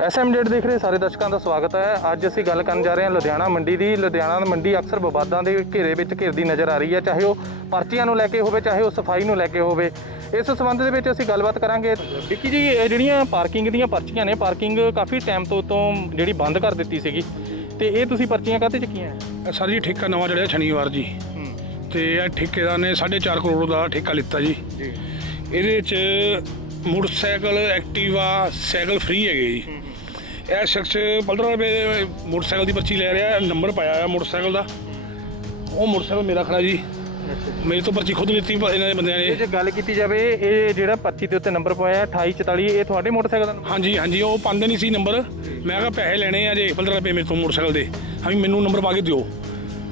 SM date ਦੇਖ ਰਹੇ ਸਾਰੇ ਦਰਸ਼ਕਾਂ ਦਾ ਸਵਾਗਤ ਹੈ। ਅੱਜ ਅਸੀਂ ਗੱਲ ਕਰਨ ਜਾ ਰਹੇ ਹਾਂ ਲੁਧਿਆਣਾ ਮੰਡੀ ਦੀ। ਲੁਧਿਆਣਾ ਮੰਡੀ ਅਕਸਰ ਵਿਵਾਦਾਂ ਦੇ ਘੇਰੇ ਵਿੱਚ ਘਿਰਦੀ ਨਜ਼ਰ ਆ ਰਹੀ ਹੈ। ਚਾਹੇ ਉਹ ਪਰਚੀਆਂ ਨੂੰ ਲੈ ਕੇ ਹੋਵੇ ਚਾਹੇ ਉਹ ਸਫ਼ਾਈ ਨੂੰ ਲੈ ਕੇ ਹੋਵੇ। ਇਸ ਸੰਬੰਧ ਦੇ ਵਿੱਚ ਅਸੀਂ ਗੱਲਬਾਤ ਕਰਾਂਗੇ। ਵਿੱਕੀ ਜੀ ਇਹ ਜਿਹੜੀਆਂ ਪਾਰਕਿੰਗ ਦੀਆਂ ਪਰਚੀਆਂ ਨੇ ਪਾਰਕਿੰਗ ਕਾਫੀ ਟਾਈਮ ਤੋਂ ਤੋਂ ਜਿਹੜੀ ਬੰਦ ਕਰ ਦਿੱਤੀ ਸੀਗੀ। ਤੇ ਇਹ ਤੁਸੀਂ ਪਰਚੀਆਂ ਕਾਹਤੇ ਚੱਕੀਆਂ ਸਰ ਜੀ ਠੇਕਾ ਨਵਾਂ ਚੜਿਆ ਸ਼ਨੀਵਾਰ ਜੀ। ਤੇ ਇਹ ਠੇਕੇਦਾਰ ਨੇ 4.5 ਕਰੋੜ ਦਾ ਠੇਕਾ ਲਿੱਤਾ ਜੀ। ਜੀ। ਇਹਦੇ ਚ ਮੋਟਰਸਾਈਕਲ ਐਕਟਿਵਾ ਸਾਈਕਲ ਫ੍ਰੀ ਹੈਗੇ ਜੀ। ਇਹ ਸ਼ਖਸ 15 ਰੁਪਏ ਮੋਟਰਸਾਈਕਲ ਦੀ ਪਰਚੀ ਲੈ ਰਿਹਾ ਨੰਬਰ ਪਾਇਆ ਹੋਇਆ ਮੋਟਰਸਾਈਕਲ ਦਾ। ਉਹ ਮੋਟਰਸਾਈਕਲ ਮੇਰਾ ਖੜਾ ਜੀ। ਮੇਰੇ ਤੋਂ ਪਰਚੀ ਖੁਦ ਲਿੱਤੀ ਪ- ਇਹਨਾਂ ਦੇ ਬੰਦਿਆਂ ਇਹ ਨੇ ਜੇ ਗੱਲ ਕੀਤੀ ਜਾਵੇ ਇਹ ਜਿਹੜਾ ਪਰਚੀ ਦੇ ਉੱਤੇ ਨੰਬਰ ਪਾਇਆ 2844 ਇਹ ਤੁਹਾਡੇ ਮੋਟਰਸਾਈਕਲ ਦਾ? ਹਾਂਜੀ ਹਾਂਜੀ ਉਹ ਪਾਉਂਦੇ ਨਹੀਂ ਸੀ ਨੰਬਰ। ਮੈਂ ਕਿਹਾ ਪੈਸੇ ਲੈਣੇ ਆ ਜੇ 15 ਰੁਪਏ ਮੇਰੇ ਤੋਂ ਮੋਟਰਸਾਈਕਲ ਦੇ। ਹਾਂ ਮੈਨੂੰ ਨੰਬਰ ਪਾ ਕੇ ਦਿਓ।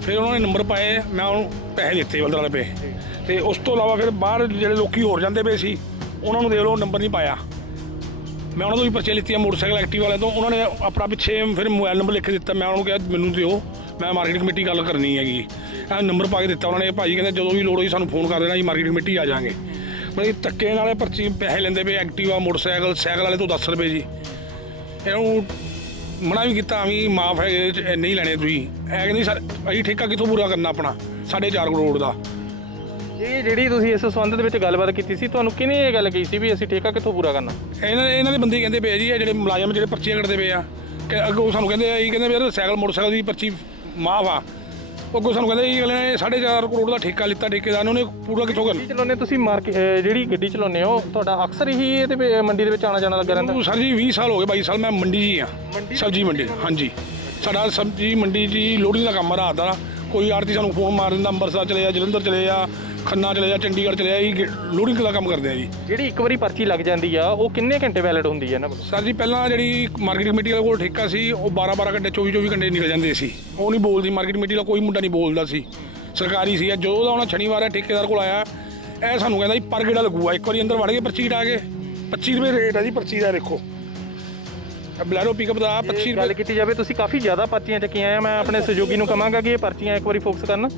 ਫਿਰ ਉਹਨਾਂ ਨੇ ਨੰਬਰ ਪਾਏ ਮੈਂ ਉਹਨੂੰ ਪੈਸੇ ਦਿੱਤੇ 15 ਰੁਪਏ। ਤੇ ਉਸ ਤੋਂ ਇਲਾਵਾ ਫਿਰ ਬਾਹਰ ਜਿਹੜੇ ਲੋਕੀ ਹੋਰ ਜਾਂਦੇ ਪਏ ਸੀ ਉਹਨਾਂ ਨੂੰ ਦੇਖ ਲਓ ਨੰਬਰ ਨਹੀਂ ਪਾਇਆ। ਮੈਂ ਉਹਨਾਂ ਤੋਂ ਵੀ ਪਰਚੇ ਲਿੱਤੀਆਂ ਮੋਟਰਸਾਈਕਲ ਐਕਟਿਵ ਵਾਲਿਆਂ ਤੋਂ। ਉਹਨਾਂ ਨੇ ਆਪਣਾ ਪਿੱਛੇ ਫਿਰ ਮੋਬਾਈਲ ਨੰਬਰ ਲਿਖ ਕੇ ਦਿੱਤਾ। ਮੈਂ ਉਹਨਾਂ ਨੂੰ ਕਿਹਾ, ਮੈਨੂੰ ਦਿਓ। ਮੈਂ ਮਾਰਕੀਟ ਕਮੇਟੀ ਗੱਲ ਕਰਨੀ ਹੈਗੀ। ਇਹ ਨੰਬਰ ਪਾ ਕੇ ਦਿੱਤਾ ਉਹਨਾਂ ਨੇ। ਭਾਈ ਕਹਿੰਦੇ, ਜਦੋਂ ਵੀ ਲੋੜ ਹੋਈ ਸਾਨੂੰ ਫੋਨ ਕਰ ਦੇਣਾ ਜੀ ਮਾਰਕੀਟ ਕਮੇਟੀ ਆ ਜਾਾਂਗੇ। ਮਤਲਬ ਕਿ ਧੱਕੇ ਨਾਲੇ ਪਰਚੀ ਪੈਸੇ ਲੈਂਦੇ ਪਏ ਐਕਟਿਵਾ ਮੋਟਰਸਾਈਕਲ, ਸਾਈਕਲ ਵਾਲੇ ਤੋਂ 10 ਰੁਪਏ ਜੀ। ਇਹਨਾਂ ਨੂੰ ਮਨਾ ਵੀ ਕੀਤਾ ਵੀ ਮਾਫ ਹੈ ਨਹੀਂ ਲੈਣੇ ਤੁਸੀਂ। ਇਹ ਕਹਿੰਦੀ, ਸਰ, ਅਸੀਂ ਠੇਕਾ ਕਿੱਥੋਂ ਪੂਰਾ ਕਰਨਾ ਆਪਣਾ? 4.5 ਕਰੋੜ ਦਾ। ਇਹ ਜਿਹੜੀ ਤੁਸੀਂ ਇਸ ਸੰਬੰਧ ਦੇ ਵਿੱਚ ਗੱਲਬਾਤ ਕੀਤੀ ਸੀ ਤੁਹਾਨੂੰ ਕਿਹਨੇ ਇਹ ਗੱਲ ਕਹੀ ਸੀ ਵੀ ਅਸੀਂ ਠੇਕਾ ਕਿੱਥੋਂ ਪੂਰਾ ਕਰਨਾ? ਇਹਨਾਂ ਇਹਨਾਂ ਦੇ ਬੰਦੇ ਕਹਿੰਦੇ ਪਏ ਜੀ ਇਹ ਜਿਹੜੇ ਮੁਲਾਜ਼ਮ ਜਿਹੜੇ ਪਰਚੀਆਂ ਕੱਟਦੇ ਪਏ ਆ। ਕਿ ਅੱਗੋਂ ਸਾਨੂੰ ਕਹਿੰਦੇ ਆ ਇਹ ਕਹਿੰਦੇ ਵੀ ਯਾਰ ਸਾਈਕਲ ਮੋਟਰਸਾਈਕਲ ਦੀ ਪਰਚੀ ਮਾਫ ਆ। ਅੱਗੋਂ ਸਾਨੂੰ ਕਹਿੰਦੇ ਇਹ ਅਗਲੇ ਨੇ 4.5 ਕਰੋੜ ਦਾ ਠੇਕਾ ਲਿੱਤਾ ਠੇਕੇਦਾਰ ਨੇ ਉਹਨੇ ਪੂਰਾ ਕਿੱਥੋਂ ਕਰਨਾ? ਗੱਡੀ ਚਲਾਉਂਦੇ ਤੁਸੀਂ ਮਾਰਕੀਟ ਜਿਹੜੀ ਗੱਡੀ ਚਲਾਉਂਦੇ ਹੋ ਤੁਹਾਡਾ ਅਕਸਰ ਹੀ ਇਹਦੇ ਮੰਡੀ ਦੇ ਵਿੱਚ ਆਣਾ ਜਾਣਾ ਲੱਗਾ ਰਹਿੰਦਾ? ਸਰ ਜੀ 20 ਸਾਲ ਹੋ ਗਏ 22 ਸਾਲ ਮੈਂ ਮੰਡੀ ਜੀ ਆ। ਸਬਜ਼ੀ ਮੰਡੀ ਹਾਂਜੀ। ਸਾਡਾ ਸਬਜ਼ੀ ਮੰਡੀ ਜੀ ਲੋਹੜੀ ਦਾ ਕੰਮ ਆ ਰਾਤ ਦਾ। ਕੋਈ ਆੜਤੀ ਸਾਨੂੰ ਫੋਨ ਮਾਰ ਦਿੰਦਾ ਅੰਮ੍ਰਿਤਸਰ ਚਲੇ ਜਾ ਜਲੰਧਰ ਚਲੇ ਜਾ ਖੰਨਾ ਚਲੇ ਜਾ ਚੰਡੀਗੜ੍ਹ ਚਲੇ ਜਾ ਇਹ ਲੋਹੜੀ ਦਾ ਕੰਮ ਕਰਦੇ ਆ ਜੀ। ਜਿਹੜੀ ਇੱਕ ਵਾਰੀ ਪਰਚੀ ਲੱਗ ਜਾਂਦੀ ਆ ਉਹ ਕਿੰਨੇ ਘੰਟੇ ਵੈਲਿਡ ਹੁੰਦੀ ਹੈ ਇਹਨਾਂ ਕੋਲ? ਸਰ ਜੀ ਪਹਿਲਾਂ ਜਿਹੜੀ ਮਾਰਕੀਟ ਕਮੇਟੀ ਵਾਲੇ ਕੋਲ ਠੇਕਾ ਸੀ ਉਹ 12 12 ਘੰਟੇ 24 24 ਘੰਟੇ ਨਿਕਲ ਜਾਂਦੇ ਸੀ। ਉਹ ਨਹੀਂ ਬੋਲਦੀ ਮਾਰਕੀਟ ਕਮੇਟੀ ਦਾ ਕੋਈ ਮੁੰਡਾ ਨਹੀਂ ਬੋਲਦਾ ਸੀ। ਸਰਕਾਰੀ ਸੀ ਜਦੋਂ ਦਾ ਉਹਨਾਂ ਸ਼ਨੀਵਾਰ ਹੈ ਠੇਕੇਦਾਰ ਕੋਲ ਆਇਆ ਇਹ ਸਾਨੂੰ ਕਹਿੰਦਾ ਜੀ ਪਰ ਗੇੜਾ ਲੱਗੂਗਾ? ਇੱਕ ਵਾਰੀ ਅੰਦਰ ਵੜ ਕੇ ਪਰਚੀ ਕਟਾ ਕੇ। 25 ਰੁਪਏ ਰੇਟ ਹੈ ਜੀ ਪਰਚੀ ਦਾ ਦੇਖੋ। ਬਲੈਰੋ ਪਿਕਅਪ ਦਾ 25 ਜੇ ਗੱਲ ਰੁਪਏ ਕੀਤੀ ਜਾਵੇ ਤੁਸੀਂ ਕਾਫੀ ਜ਼ਿਆਦਾ ਪਰਚੀਆਂ ਚੱਕੀਆਂ ਆ ਮੈਂ ਆਪਣੇ ਸਹਿਯੋਗੀ ਨੂੰ ਕਹਾਂਗਾ ਕਿ ਇਹ ਪਰਚੀਆਂ ਇੱਕ ਵਾਰੀ ਫੋਕਸ ਕਰਨ।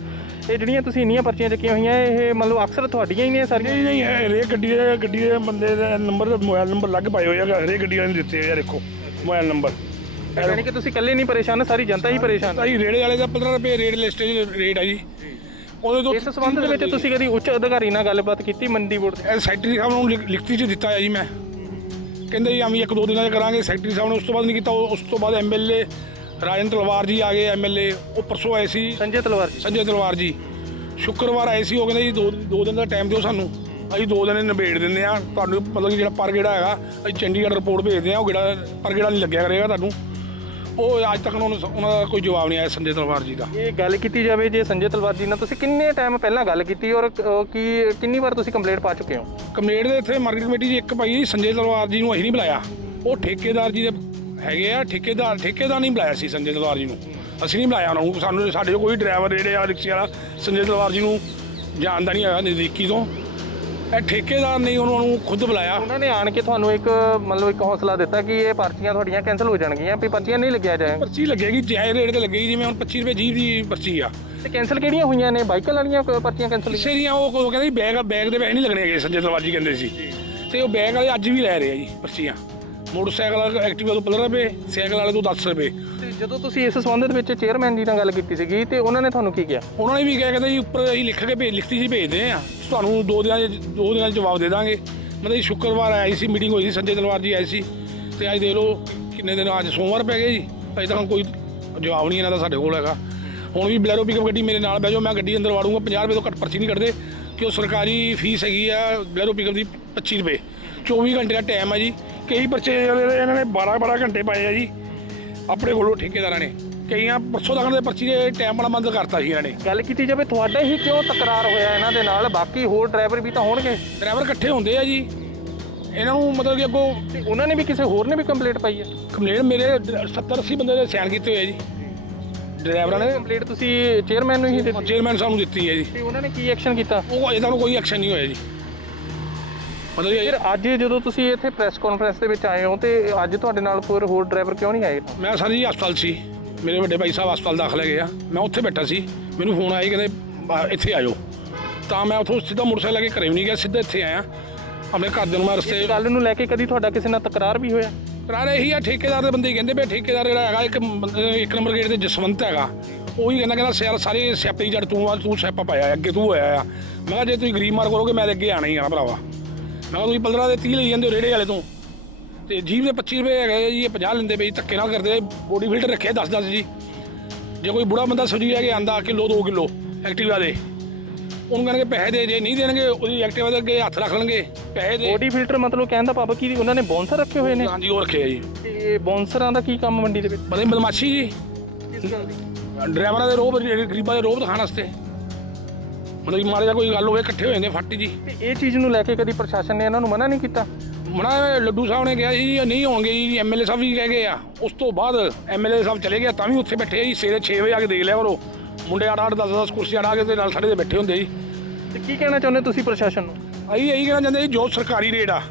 ਇਹ ਜਿਹੜੀਆਂ ਤੁਸੀਂ ਇੰਨੀਆਂ ਪਰਚੀਆਂ ਚੱਕੀਆਂ ਹੋਈਆਂ ਇਹ ਮਤਲਬ ਅਕਸਰ ਤੁਹਾਡੀਆਂ ਹੀ ਨੇ ਸਾਰੀਆਂ? ਨਹੀਂ ਨਹੀਂ ਇਹ ਹਰੇਕ ਗੱਡੀ ਦੇ ਗੱਡੀ ਦੇ ਬੰਦੇ ਦਾ ਨੰਬਰ ਮੋਬਾਈਲ ਨੰਬਰ ਲੱਗ ਪਾਏ ਹੋਏ ਆ ਹਰੇਕ ਗੱਡੀ ਵਾਲੇ ਨੇ ਦਿੱਤੇ ਹੋਏ ਆ ਦੇਖੋ ਮੋਬਾਈਲ ਨੰਬਰ ਯਾਨੀ ਕਿ ਤੁਸੀਂ ਇਕੱਲੇ ਨਹੀਂ ਪਰੇਸ਼ਾਨ ਸਾਰੀ ਜਨਤਾ ਹੀ ਪਰੇਸ਼ਾਨ ਹੈ। ਭਾਈ ਰੇੜੇ ਵਾਲੇ ਦਾ 15 ਰੁਪਏ ਰੇਟ ਲਿਸਟ ਰੇਟ ਆ ਜੀ। ਉਹਦੇ ਤੋਂ ਇਸ ਸੰਬੰਧ ਦੇ ਵਿੱਚ ਤੁਸੀਂ ਕਦੀ ਉੱਚ ਅਧਿਕਾਰੀ ਨਾਲ ਗੱਲਬਾਤ ਕੀਤੀ ਮੰਡੀ ਬੋਰਡ ਇਹ ਸੈਕਟਰੀ ਸਾਹਿਬ ਨੂੰ ਲਿਖ- ਲਿਖਤੀ 'ਚ ਦਿੱਤਾ ਹੈ ਜੀ ਮੈਂ। ਕਹਿੰਦੇ ਜੀ ਆਵੀਂ ਇੱਕ ਦੋ ਦਿਨਾਂ 'ਚ ਕਰਾਂਗੇ। ਸੈਕਟਰੀ ਸਾਹਿਬ ਨੇ ਉਸ ਤੋਂ ਬਾਅਦ ਨਹੀਂ ਕੀਤਾ ਉਹ- ਉਸ ਤੋਂ ਬਾਅਦ ਐਮਐਲਏ ਰਾਜਨ ਤਲਵਾਰ ਜੀ ਆ ਗਏ ਐਮਐਲਏ ਉਹ ਪਰਸੋਂ ਆਏ ਸੀ। ਸੰਜੇ ਤਲਵਾਰ ਜੀ। ਸੰਜੇ ਤਲਵਾਰ ਜੀ। ਸ਼ੁੱਕਰਵਾਰ ਆਏ ਸੀ ਉਹ ਕਹਿੰਦੇ ਜੀ ਦੋ ਦੋ ਦਿਨ ਦਾ ਟਾਈਮ ਦਿਓ ਸਾਨੂੰ। ਅਸੀਂ ਦੋ ਦਿਨ ਨਿਬੇੜ ਦਿੰਦੇ ਆ ਤੁਹਾਨੂੰ ਮਤਲਬ ਕਿ ਜਿਹੜਾ ਪਰ ਗੇੜਾ ਹੈਗਾ ਅਸੀਂ ਚੰਡੀਗੜ੍ਹ ਰਿਪੋਰਟ ਭੇਜਦੇ ਆ ਉਹ ਗੇੜਾ ਪਰ ਗੇੜਾ ਨਹੀਂ ਲੱਗਿਆ ਕਰੇਗਾ ਤੁਹਾਨੂੰ। ਉਹ ਅੱਜ ਤੱਕ ਉਹਨਾਂ ਨੂੰ ਉਹਨਾਂ ਦਾ ਕੋਈ ਜਵਾਬ ਨਹੀਂ ਆਇਆ ਸੰਜੇ ਤਲਵਾਰ ਜੀ ਦਾ। ਇਹ ਗੱਲ ਕੀਤੀ ਜਾਵੇ ਜੇ ਸੰਜੇ ਤਲਵਾਰ ਜੀ ਨਾਲ ਤੁਸੀਂ ਕਿੰਨੇ ਟਾਈਮ ਪਹਿਲਾਂ ਗੱਲ ਕੀਤੀ ਔਰ ਅਹ, ਕੀ ਕਿੰਨੀ ਵਾਰ ਤੁਸੀਂ ਕੰਪਲੇਂਟ ਪਾ ਚੁੱਕੇ ਹੋ? ਕੰਪਲੇਂਟ ਦੇ ਇੱਥੇ ਮਾਰਕੀਟ ਕਮੇਟੀ 'ਚ ਇੱਕ ਭਾਈ ਸੰਜੇ ਤਲਵਾਰ ਜੀ ਨੂੰ ਅਸੀਂ ਨਹੀਂ ਬੁਲਾਇਆ। ਉਹ ਠੇਕੇਦਾਰ ਜੀ ਦੇ ਹੈਗੇ ਆ ਠੇਕੇਦਾਰ ਠੇਕੇਦਾਰ ਨਹੀਂ ਬੁਲਾਇਆ ਸੀ ਸੰਜੇ ਤਲਵਾਰ ਜੀ ਨੂੰ। ਅਸੀਂ ਨਹੀਂ ਬੁਲਾਇਆ ਉਹਨਾਂ ਨੂੰ। ਸਾਨੂੰ ਸਾਡੇ ਕੋਈ ਡਰਾਈਵਰ ਜਿਹੜੇ ਆ ਰਿਕਸ਼ੇ ਵਾਲਾ ਸੰਜੇ ਤਲਵਾਰ ਜੀ ਨੂੰ ਜਾਣਦਾ ਨਹੀਂ ਹੈਗਾ ਨਜ਼ਦੀਕੀ ਤੋਂ। ਇਹ ਠੇਕੇਦਾਰ ਨੇ ਉਹਨਾਂ ਨੂੰ ਖੁਦ ਬੁਲਾਇਆ। ਉਹਨਾਂ ਨੇ ਆਣ ਕੇ ਤੁਹਾਨੂੰ ਇੱਕ ਮਤਲਬ ਇੱਕ ਹੌਸਲਾ ਦਿੱਤਾ ਕਿ ਇਹ ਪਰਚੀਆਂ ਤੁਹਾਡੀਆਂ ਕੈਨਸਲ ਹੋ ਜਾਣਗੀਆਂ। ਵੀ ਪਰਚੀਆਂ ਨਹੀਂ ਲੱਗਿਆ ਜਾਏ ਪਰਚੀ ਲੱਗੇਗੀ ਜਾਇਜ਼ ਰੇਟ ਤੇ ਲੱਗੇਗੀ ਜਿਵੇਂ ਹੁਣ 25 ਰੁਪਏ ਜੀਬ ਦੀ ਪਰਚੀ ਆ। ਤੇ ਕੈਨਸਲ ਕਿਹੜੀਆਂ ਹੋਈਆਂ ਨੇ? ਬਾਈਕਾਂ ਵਾਲੀਆਂ ਪਰਚੀਆਂ ਕੈਨਸਲ ਕਿਸੇ ਦੀਆਂ ਉਹ ਉਹ ਕਹਿੰਦੇ ਬੈਗ ਬੈਗ ਦੇ ਪੈਸੇ ਨਹੀਂ ਲੱਗਣੇ ਹੈਗੇ ਸੰਜੇ ਤਲਵਾਰ ਜੀ ਕਹਿੰਦੇ ਸੀ। ਤੇ ਉਹ ਬੈਗ ਵਾਲੇ ਅੱਜ ਵੀ ਲੈ ਰਹੇ ਆ ਜੀ ਪਰਚੀਆਂ। ਮੋਟਰਸਾਈਕਲ ਐਕਟਿਵਾ ਤੋਂ 15 ਰੁਪਏ ਸਾਈਕਲ ਵਾਲੇ ਤੋਂ 10 ਰੁਪਏ। ਤੇ ਜਦੋਂ ਤੁਸੀਂ ਇਸ ਸੰਬੰਧ ਦੇ ਵਿੱਚ ਚੇਅਰਮੈਨ ਜੀ ਨਾਲ ਗੱਲ ਕੀਤੀ ਸੀਗੀ ਤੇ ਉਹਨਾਂ ਨੇ ਤੁਹਾਨੂੰ ਕੀ ਕਿਹਾ? ਉਹਨਾਂ ਨੇ ਵੀ ਕਿਹਾ ਕਹਿੰਦੇ ਜੀ ਉੱਪਰ ਅਸੀਂ ਲਿਖ ਕੇ ਭੇਜ ਲਿਖਤੀ ਜੀ ਭੇਜਦੇ ਆ ਤੁਹਾਨੂੰ ਦੋ ਦਿਨਾਂ 'ਚ ਦੋ ਦਿਨਾਂ 'ਚ ਜਵਾਬ ਦੇ ਦਾਂਗੇ। ਮਤਲਬ ਜੀ ਸ਼ੁੱਕਰਵਾਰ ਆਈ ਸੀ ਮੀਟਿੰਗ ਹੋਈ ਸੀ ਸੰਜੇ ਤਲਵਾਰ ਜੀ ਆਏ ਸੀ। ਤੇ ਅੱਜ ਦੇਖ ਲਓ ਕਿੰਨੇ ਦਿਨ ਅੱਜ ਸੋਮਵਾਰ ਪੈ ਗਏ ਜੀ। ਅਜੇ ਤੱਕ ਕੋਈ ਜਵਾਬ ਨਹੀਂ ਇਹਨਾਂ ਦਾ ਸਾਡੇ ਕੋਲ ਹੈਗਾ। ਹੁਣ ਵੀ ਬਲੈਰੋ ਪਿਕਅਪ ਗੱਡੀ ਮੇਰੇ ਨਾਲ ਬਹਿ ਜਾਓ ਮੈਂ ਗੱਡੀ ਅੰਦਰ ਵਾੜੂੰਗਾ 50 ਰੁਪਏ ਤੋਂ ਘੱਟ ਪਰਚੀ ਨਹੀਂ ਕੱਢਦੇ ਕਿ ਉਹ ਸਰਕਾਰੀ ਫੀਸ ਹੈਗੀ ਆ ਬਲੈਰੋ ਪਿਕਅਪ ਦੀ 25 ਰੁਪਏ। 24 ਘੰਟੇ ਦਾ ਟਾਈਮ ਹੈ ਜੀ। ਕਈ ਪਰਚੇ ਜਿਹੜੇ ਇਹਨਾਂ ਨੇ 12 12 ਘੰਟੇ ਪਾਏ ਆ ਜੀ ਆਪਣੇ ਕੋਲੋਂ ਠੇਕੇਦਾਰਾਂ ਨੇ। ਕਈਆਂ ਪਰਸੋਂ ਤੱਕ ਦੇ ਪਰਚੀ ਦੇ ਟਾਈਮ ਵਾਲਾ ਬੰਦ ਕਰਤਾ ਸੀ ਇਹਨਾਂ ਨੇ। ਗੱਲ ਕੀਤੀ ਜਾਵੇ ਤੁਹਾਡਾ ਹੀ ਕਿਉਂ ਤਕਰਾਰ ਹੋਇਆ ਇਹਨਾਂ ਦੇ ਨਾਲ? ਬਾਕੀ ਹੋਰ ਡਰਾਈਵਰ ਵੀ ਤਾਂ ਹੋਣਗੇ। ਡਰਾਈਵਰ ਇਕੱਠੇ ਹੁੰਦੇ ਆ ਜੀ। ਇਹਨਾਂ ਨੂੰ ਮਤਲਬ ਕਿ ਅੱਗੋਂ ਉਹਨਾਂ ਨੇ ਵੀ ਕਿਸੇ ਹੋਰ ਨੇ ਵੀ ਕੰਪਲੇਂਟ ਪਾਈ ਹੈ? ਕੰਪਲੇਂਟ ਮੇਰੇ 70 80 ਬੰਦੇ ਦੇ ਸਾਈਨ ਕੀਤੇ ਹੋਏ ਆ ਜੀ। ਡਰਾਈਵਰਾਂ ਨੇ ਕੰਪਲੇਂਟ ਤੁਸੀਂ ਚੇਅਰਮੈਨ ਨੂੰ ਹੀ ਦਿੱਤੀ? ਚੇਅਰਮੈਨ ਸਾਹਿਬ ਨੂੰ ਦਿੱਤੀ ਹੈ ਜੀ। ਤੇ ਉਹਨਾਂ ਨੇ ਕੀ ਐਕਸ਼ਨ ਕੀਤਾ? ਉਹ ਤੱਕ ਕੋਈ ਐਕਸ਼ਨ ਨਹੀਂ ਹੋਇਆ ਜੀ। ਮਤਲਬ ਫਿਰ ਕਿ ਅੱਜ ਜਦੋਂ ਤੁਸੀਂ ਇੱਥੇ ਪ੍ਰੈਸ ਕਾਨਫਰੰਸ ਦੇ ਵਿੱਚ ਆਏ ਹੋ ਤੇ ਅੱਜ ਤੁਹਾਡੇ ਨਾਲ ਕੋਈ ਹੋਰ ਡਰਾਈਵਰ ਕਿਉਂ ਨਹੀਂ ਆਏ? ਮੈਂ ਸਰ ਜੀ ਹਸਪਤਾਲ ਸੀ ਮੇਰੇ ਵੱਡੇ ਭਾਈ ਸਾਹਿਬ ਹਸਪਤਾਲ ਦਾਖਲ ਹੈਗੇ ਆ। ਮੈਂ ਉੱਥੇ ਬੈਠਾ ਸੀ ਮੈਨੂੰ ਫੋਨ ਆਇਆ ਕਹਿੰਦੇ ਇੱਥੇ ਆਇਓ। ਤਾਂ ਮੈਂ ਉੱਥੋਂ ਸਿੱਧਾ ਮੋਟਰਸਾਈਕਲ ਲੈ ਕੇ ਘਰੇ ਵੀ ਨਹੀਂ ਗਿਆ ਸਿੱਧਾ ਇੱਥੇ ਆਇਆ। ਆਪਣੇ ਘਰ ਦੇ ਨੂੰ ਮੈਂ ਰਸਤੇ ਇਸ ਗੱਲ ਨੂੰ ਲੈ ਕੇ ਕਦੀ ਤੁਹਾਡਾ ਕਿਸੇ ਨਾਲ ਤਕਰਾਰ ਵੀ ਹੋਇਆ? ਕਰਾਰ ਇਹੀ ਆ ਠੇਕੇਦਾਰ ਦੇ ਬੰਦੇ ਹੀ ਕਹਿੰਦੇ ਵੀ ਠੇਕੇਦਾਰ ਜਿਹੜਾ ਹੈਗਾ ਇੱਕ ਬੰਦੇ- ਇੱਕ ਨੰਬਰ ਗੇਟ ਤੇ ਜਸਵੰਤ ਹੈਗਾ। ਉਹੀ ਕਹਿੰਦਾ ਕਹਿੰਦਾ ਸਿਆਲ ਸਾਰੇ ਸਿਆਪੇ ਦੀ ਜੜ ਤੂੰ ਆ ਤੂੰ ਸਿਆਪਾ ਪਾਇਆ ਅੱਗੇ ਤੂੰ ਹੋਇਆ ਆ। ਮੈਂ ਕਿਹਾ ਜੇ ਤੁਸੀਂ ਗਰੀਬ ਮਾਰ ਕਰੋਗੇ ਮੈਂ ਤਾਂ ਅੱਗੇ ਆਣਾ ਹੀ ਆਣਾ ਭਰਾਵਾ। ਕਿਹਾ ਤੁਸੀਂ 15 ਦੇ 30 ਲਈ ਜਾਂਦੇ ਹੋ ਰੇੜੇ ਵਾਲੇ ਤੋਂ। ਤੇ ਜੀਪ ਦੇ 25 ਰੁਪਏ ਹੈਗੇ ਜੀ ਇਹ 50 ਲੈਂਦੇ ਬਈ ਧੱਕੇ ਨਾਲ ਕਰਦੇ ਬੋਡੀ ਫਿਲਟਰ ਰੱਖਿਆ 10 10 ਜੀ। ਜੇ ਕੋਈ ਬੁੜਾ ਬੰਦਾ ਸਬਜ਼ੀ ਲੈ ਕੇ ਆਂਦਾ ਕਿਲੋ 2 ਕਿਲੋ ਐਕਟਿਵਾ ਦੇ ਉਹਨੂੰ ਕਹਿਣਗੇ ਪੈਸੇ ਦੇ ਜੇ ਨਹੀਂ ਦੇਣਗੇ ਉਹਦੀ ਐਕਟਿਵਾ ਦੇ ਅੱਗੇ ਹੱਥ ਰੱਖ ਲੈਣਗੇ ਪੈਸੇ ਦੇ। ਬੋਡੀ ਫਿਲਟਰ ਮਤਲਬ ਕਹਿਣ ਦਾ ਭਾਵ ਕਿ ਉਹਨਾਂ ਨੇ ਬੌਂਸਰ ਰੱਖੇ ਹੋਏ ਨੇ? ਹਾਂਜੀ ਉਹ ਰੱਖਿਆ ਜੀ। ਤੇ ਬੌਂਸਰਾਂ ਦਾ ਕੀ ਕੰਮ ਮੰਡੀ ਦੇ ਵਿੱਚ? ਪਤਾ ਨਹੀਂ ਬਦਮਾਸ਼ੀ ਜੀ। ਡਰਾਈਵਰਾਂ ਦੇ ਰੋਬ ਗਰੀਬਾਂ ਦੇ ਰੋਬ ਦਿਖਾਉਣ ਵਾਸਤੇ। ਮਤਲਬ ਕਿ ਮਾੜਾ ਜਿਹਾ ਕੋਈ ਗੱਲ ਹੋਵੇ ਇਕੱਠੇ ਹੋ ਜਾਂਦੇ ਫੱਟ ਜੀ। ਤੇ ਇਹ ਚੀਜ਼ ਨੂੰ ਲੈ ਕੇ ਕਦੀ ਪ੍ਰਸ਼ਾਸਨ ਨੇ ਇਹਨਾਂ ਨੂੰ ਮਨਾ ਨਹੀਂ ਕੀਤਾ? ਮਣਾ ਲੱਡੂ ਸਾਹਿਬ ਨੇ ਕਿਹਾ ਸੀ ਜੀ ਨਹੀਂ ਹੋਣਗੇ ਜੀ ਐਮਐਲਏ ਸਾਹਿਬ ਵੀ ਕਹਿ ਗਏ ਆ। ਉਸ ਤੋਂ ਬਾਅਦ ਐਮਐਲਏ ਸਾਹਿਬ ਚਲੇ ਗਏ ਤਾਂ ਵੀ ਉੱਥੇ ਬੈਠੇ ਆ ਜੀ ਸਵੇਰੇ 6 ਵਜੇ ਆ ਕੇ ਦੇਖ ਲਿਆ ਕਰੋ। ਮੁੰਡੇ 8 8 10 10 ਕੁਰਸੀਆਂ ਢਾ ਕੇ ਤੇ ਨਾਲ ਸਾਡੇ ਦੇ ਬੈਠੇ ਹੁੰਦੇ ਜੀ। ਤੇ ਕੀ ਕਹਿਣਾ ਚਾਹੁੰਦੇ ਤੁਸੀਂ ਪ੍ਰਸ਼ਾਸਨ ਨੂੰ? ਅਸੀਂ ਇਹੀ ਕਹਿਣਾ ਚਾਹੁੰਦੇ ਜੀ ਜੋ ਸਰਕਾਰੀ ਰੇਟ ਆ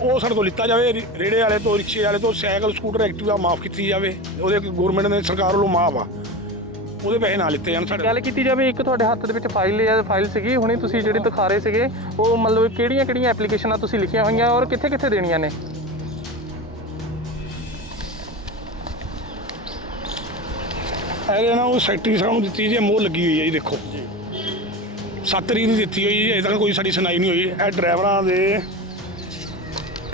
ਉਹ ਸਾਡੇ ਤੋਂ ਲਿੱਤਾ ਜਾਵੇ ਰੇ- ਰੇੜੇ ਵਾਲੇ ਤੋਂ ਰਿਕਸ਼ੇ ਵਾਲੇ ਤੋਂ ਸਾਈਕਲ ਸਕੂਟਰ ਐਕਟਿਵਾ ਮਾਫ ਕੀਤੀ ਜਾਵੇ। ਉਹਦੇ ਗਵਰਨਮੈਂਟ ਨੇ ਸਰਕਾਰ ਵੱਲੋਂ ਮਾਫ ਆ। ਉਹਦੇ ਪੈਸੇ ਨਾ ਲਿੱਤੇ ਜਾਣ ਸਾਡੇ ਗੱਲ ਕੀਤੀ ਜਾਵੇ ਇੱਕ ਤੁਹਾਡੇ ਹੱਥ ਦੇ ਵਿੱਚ ਫਾਈਲ ਹੈ ਫਾਈਲ ਸੀਗੀ ਹੁਣੇ ਤੁਸੀਂ ਜਿਹੜੀ ਦਿਖਾ ਰਹੇ ਸੀਗੇ ਉਹ ਮਤਲਬ ਕਿਹੜੀਆਂ ਕਿਹੜੀਆਂ ਐਪਲੀਕੇਸ਼ਨਾਂ ਤੁਸੀਂ ਲਿਖੀਆਂ ਹੋਈਆਂ ਔਰ ਕਿੱਥੇ ਕਿੱਥੇ ਦੇਣੀਆਂ ਨੇ? ਇਹਦੇ ਨਾਲ ਉਹ ਸੈਕਟਰੀ ਸਾਹਿਬ ਨੂੰ ਦਿੱਤੀ ਜੀ ਮੋਹ ਲੱਗੀ ਹੋਈ ਹੈ ਜੀ ਦੇਖੋ। 7 ਤਰੀਕ ਦੀ ਦਿੱਤੀ ਹੋਈ ਹੈ ਅਜੇ ਤੱਕ ਕੋਈ ਸਾਡੀ ਸੁਣਾਈ ਨਹੀਂ ਹੋਈ। ਇਹ ਡਰਾਈਵਰਾਂ ਦੇ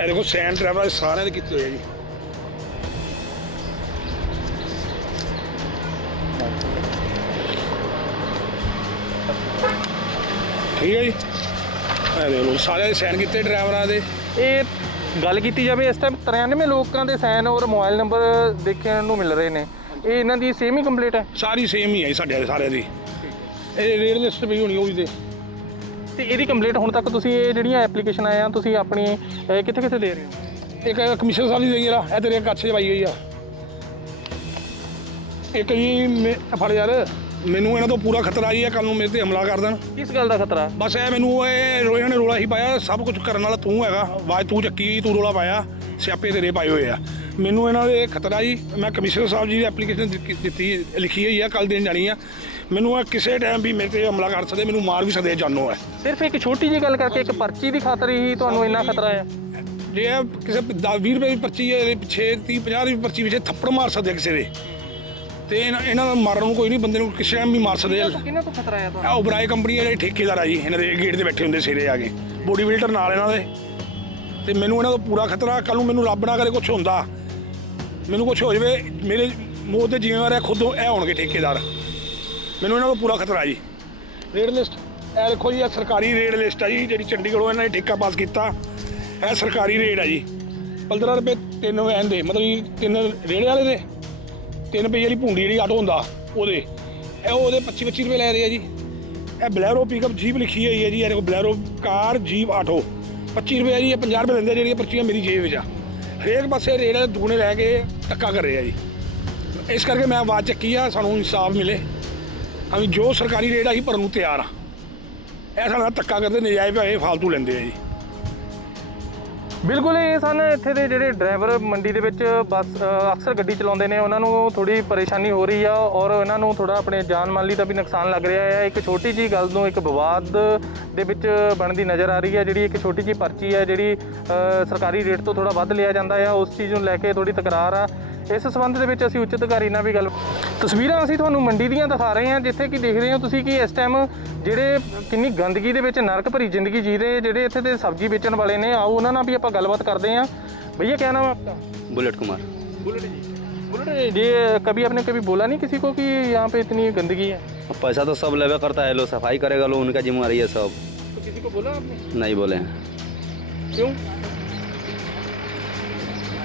ਇਹ ਦੇਖੋ ਸੈਨ ਡਰਾਈਵਰਾਂ ਸਾਰਿਆਂ ਦੇ ਕੀਤੇ ਹੋਏ ਜੀ। ਠੀਕ ਹੈ ਜੀ। ਇਹ ਦੇਖ ਲਓ ਸਾਰਿਆਂ ਦੇ ਸਾਈਨ ਕੀਤੇ ਡਰਾਈਵਰਾਂ ਦੇ। ਇਹ ਗੱਲ ਕੀਤੀ ਜਾਵੇ ਇਸ ਟਾਈਮ 93 ਲੋਕਾਂ ਦੇ ਸਾਈਨ ਔਰ ਮੋਬਾਈਲ ਨੰਬਰ ਦੇਖਣ ਨੂੰ ਮਿਲ ਰਹੇ ਨੇ। ਇਹ ਇਹਨਾਂ ਦੀ ਸੇਮ ਹੀ ਕੰਪਲੀਟ ਹੈ? ਸਾਰੀ ਸੇਮ ਹੀ ਹੈ ਜੀ ਸਾਡੇ ਸਾਰਿਆਂ ਦੀ। ਇਹ ਰੇਟ ਲਿਸਟ ਵੀ ਹੋਣੀ ਉਹ ਵੀ ਦੇ ਤੇ ਇਹਦੀ ਕੰਪਲੀਟ ਹੁਣ ਤੱਕ ਤੁਸੀਂ ਇਹ ਜਿਹੜੀਆਂ ਐਪਲੀਕੇਸ਼ਨ ਆਏ ਆ ਤੁਸੀਂ ਆਪਣੀ ਕਿੱਥੇ ਕਿੱਥੇ ਦੇ ਰਹੇ ਹੋ? ਇੱਕ ਕਮਿਸ਼ਨ ਸਾਹਿਬ ਦੀ ਦੇਈ ਜਰਾ ਇਹ ਤੇਰੇ ਕੱਛ 'ਚ ਪਾਈ ਹੋਈ ਆ। ਇੱਕ ਜੀ ਮੈਂ- ਫੜ ਯਾਰ। ਮੈਨੂੰ ਇਹਨਾਂ ਤੋਂ ਪੂਰਾ ਖਤਰਾ ਜੀ ਹੈ ਕੱਲ ਨੂੰ ਮੇਰੇ ਤੇ ਹਮਲਾ ਕਰ ਦੇਣ। ਕਿਸ ਗੱਲ ਦਾ ਖਤਰਾ? ਬਸ ਇਹ ਮੈਨੂੰ ਇਹ ਰੋ- ਇਹਨਾਂ ਨੇ ਰੋਲਾ ਹੀ ਪਾਇਆ ਸਭ ਕੁਝ ਕਰਨ ਵਾਲਾ ਤੂੰ ਹੈਗਾ। ਆਵਾਜ਼ ਤੂੰ ਚੱਕੀ ਤੂੰ ਰੋਲਾ ਪਾਇਆ ਸਿਆਪੇ ਤੇਰੇ ਪਾਏ ਹੋਏ ਆ। ਮੈਨੂੰ ਇਹਨਾਂ ਦੇ ਖਤਰਾ ਜੀ ਮੈਂ ਕਮਿਸ਼ਨਰ ਸਾਹਿਬ ਜੀ ਦੀ ਐਪਲੀਕੇਸ਼ਨ ਦਿੱਤੀ ਲਿਖੀ ਹੋਈ ਆ ਕੱਲ ਦੇਣ ਜਾਣੀ ਆ। ਮੈਨੂੰ ਇਹ ਕਿਸੇ ਟਾਈਮ ਵੀ ਮੇਰੇ ਤੇ ਹਮਲਾ ਕਰ ਸਕਦੇ ਮੈਨੂੰ ਮਾਰ ਵੀ ਸਕਦੇ ਜਾਨੋ ਹੈ ਸਿਰਫ ਇੱਕ ਛੋਟੀ ਜਿਹੀ ਗੱਲ ਕਰਕੇ ਇੱਕ ਪਰਚੀ ਦੀ ਖਾਤਰ ਹੀ ਤੁਹਾਨੂੰ ਇੰਨਾ ਖਤਰਾ ਹੈ ਜੇ ਇਹ ਕਿਸੇ 10 20 ਰੁਪਏ ਦੀ ਪਰਚੀ ਹੈ ਇਹਦੇ ਪਿੱਛੇ 30 50 ਦੀ ਪਰਚੀ ਪਿੱਛੇ ਥੱਪੜ ਮਾਰ ਸਕਦੇ ਆ ਕਿਸੇ ਦੇ। ਤੇ ਇਹਨਾਂ ਇਹਨਾਂ ਦਾ ਮਾਰਨ ਨੂੰ ਕੋਈ ਨਹੀਂ ਬੰਦੇ ਨੂੰ ਕਿਸੇ ਟਾਈਮ ਵੀ ਮਾਰ ਸਕਦੇ ਆ। ਕਿਹਨਾਂ ਤੋਂ ਖਤਰਾ ਹੈ ਆ ਉਬਰਾਏ ਕੰਪਨੀ ਵਾਲੇ ਠੇਕੇਦਾਰ ਆ ਜੀ ਇਹਨਾਂ ਦੇ ਗੇਟ ਤੇ ਬੈਠੇ ਹੁੰਦੇ ਸਿਰੇ ਆ ਕੇ। ਬੋਡੀ ਬਿਲਡਰ ਨਾਲ ਇਹਨਾਂ ਦੇ। ਤੇ ਮੈਨੂੰ ਇਹਨਾਂ ਦਾ ਪੂਰਾ ਖਤਰਾ ਕੱਲ ਨੂੰ ਮੈਨੂੰ ਰੱਬ ਨਾ ਕਰੇ ਕੁਝ ਹੁੰਦਾ। ਮੈਨੂੰ ਕੁਝ ਹੋ ਜਾਵੇ ਮੇਰੇ ਮੋਹ ਤੇ ਜ਼ਿੰਮੇਵਾਰ ਹੈ ਖੁਦ ਇਹ ਹੋਣਗੇ ਠੇਕੇਦਾਰ। ਮੈਨੂੰ ਇਹਨਾਂ ਦਾ ਪੂਰਾ ਖਤਰਾ ਜੀ। ਰੇਡ ਲਿਸਟ ਇਹ ਦੇਖੋ ਜੀ ਇਹ ਸਰਕਾਰੀ ਰੇਡ ਲਿਸਟ ਆ ਜੀ ਜਿਹੜੀ ਚੰਡੀਗੜ੍ਹੋਂ ਇਹਨਾਂ ਨੇ ਠੇਕਾ ਪਾਸ ਕੀਤਾ। ਇਹ ਸਰਕਾਰੀ ਰੇਡ ਆ ਜੀ। 15 ਰੁਪਏ ਤਿੰਨ ਵੈਨ ਦੇ ਮਤਲਬ ਜੀ ਤਿੰਨ ਰੇੜੇ ਵਾਲੇ ਦੇ। ਤਿੰਨ ਰੁਪਏ ਵਾਲੀ ਭੁੰਡੀ ਜਿਹੜੀ ਆਟੋ ਹੁੰਦਾ ਉਹਦੇ। ਇਹ ਉਹਦੇ 25 25 ਰੁਪਏ ਲੈ ਰਹੇ ਆ ਜੀ। ਇਹ ਬਲੈਰੋ ਪਿਕਅਪ ਜੀਪ ਲਿਖੀ ਹੋਈ ਹੈ ਜੀ ਇਹ ਦੇਖੋ ਬਲੈਰੋ ਕਾਰ, ਜੀਪ, ਆਟੋ। 25 ਰੁਪਏ ਜੀ, ਇਹ 50 ਰੁਪਏ ਲੈਂਦੇ ਜਿਹੜੀਆਂ ਪਰਚੀਆਂ ਮੇਰੀ ਜੇਬ ਵਿੱਚ ਆ। ਹਰੇਕ ਪਾਸੇ ਰੇੜ ਦੂਣੇ ਲੈ ਕੇ ਟੱਕਾ ਕਰ ਰਹੇ ਆ ਜੀ। ਇਸ ਕਰਕੇ ਮੈਂ ਆਵਾਜ਼ ਚੱਕੀ ਆ, ਸਾਨੂੰ ਇਨਸਾਫ ਮਿਲੇ। ਅਸੀਂ ਜੋ ਸਰਕਾਰੀ ਰੇਟ ਆ, ਅਸੀਂ ਭਰਨ ਨੂੰ ਤਿਆਰ ਆ। ਇਹ ਸਾਡਾ ਧੱਕਾ ਕਰਦੇ, ਨਜਾਇਜ਼ ਪੈਸੇ ਫਾਲਤੂ ਲੈਂਦੇ ਆ ਜੀ। ਬਿਲਕੁਲ ਇਹ ਸਨ ਇੱਥੇ ਦੇ ਜਿਹੜੇ ਡਰਾਈਵਰ ਮੰਡੀ ਦੇ ਵਿੱਚ ਬੱਸ ਅਕਸਰ ਗੱਡੀ ਚਲਾਉਂਦੇ ਨੇ, ਉਹਨਾਂ ਨੂੰ ਥੋੜੀ ਪਰੇਸ਼ਾਨੀ ਹੋ ਰਹੀ ਆ ਔਰ ਇਹਨਾਂ ਨੂੰ ਥੋੜਾ ਆਪਣੇ ਜਾਨ ਮਾਲੀ ਦਾ ਵੀ ਨੁਕਸਾਨ ਲੱਗ ਰਿਹਾ ਹੈ ਇੱਕ ਛੋਟੀ ਜੀ ਗੱਲ ਨੂੰ ਇੱਕ ਵਿਵਾਦ ਦੇ ਵਿੱਚ ਬਣਦੀ ਨਜ਼ਰ ਆ ਰਹੀ ਹੈ ਜਿਹੜੀ ਇੱਕ ਛੋਟੀ ਜੀ ਪਰਚੀ ਹੈ ਜਿਹੜੀ ਸਰਕਾਰੀ ਰੇਟ ਤੋਂ ਥੋੜਾ ਵੱਧ ਲਿਆ ਜਾਂਦਾ ਆ, ਉਸ ਚੀਜ਼ ਨੂੰ ਲੈ ਕੇ ਥੋੜੀ ਤਕਰਾਰ ਆ। ਇਸ ਸੰਬੰਧ ਦੇ ਵਿੱਚ ਅਸੀਂ ਉੱਚ ਅਧਿਕਾਰੀ ਨਾਲ ਵੀ ਗੱਲ ਤਸਵੀਰਾਂ ਅਸੀਂ ਤੁਹਾਨੂੰ ਮੰਡੀ ਦੀਆਂ ਦਿਖਾ ਰਹੇ ਹਾਂ ਜਿੱਥੇ ਕਿ ਦੇਖ ਰਹੇ ਹੋ ਤੁਸੀਂ ਕਿ ਇਸ ਟਾਈਮ ਜਿਹੜੇ ਕਿੰਨੀ ਗੰਦਗੀ ਦੇ ਵਿੱਚ ਨਰਕ ਭਰੀ ਜ਼ਿੰਦਗੀ ਜੀ ਰਹੇ ਜਿਹੜੇ ਇੱਥੇ ਦੇ ਸਬਜ਼ੀ ਵੇਚਣ ਵਾਲੇ ਨੇ ਆਓ ਉਹਨਾਂ ਨਾਲ ਵੀ ਆਪਾਂ ਗੱਲਬਾਤ ਕਰਦੇ ਹਾਂ भैया क्या नाम है आपका Bullet Kumar Bullet ji Bullet ये कभी आपने कभी बोला नहीं किसी को कि यहाँ पे इतनी गंदगी है अब पैसा तो सब लेवे करता है लो सफाई करेगा लो उनका जिम्मेवारी है सब तो किसी को बोला आपने नहीं बोले हैं क्यों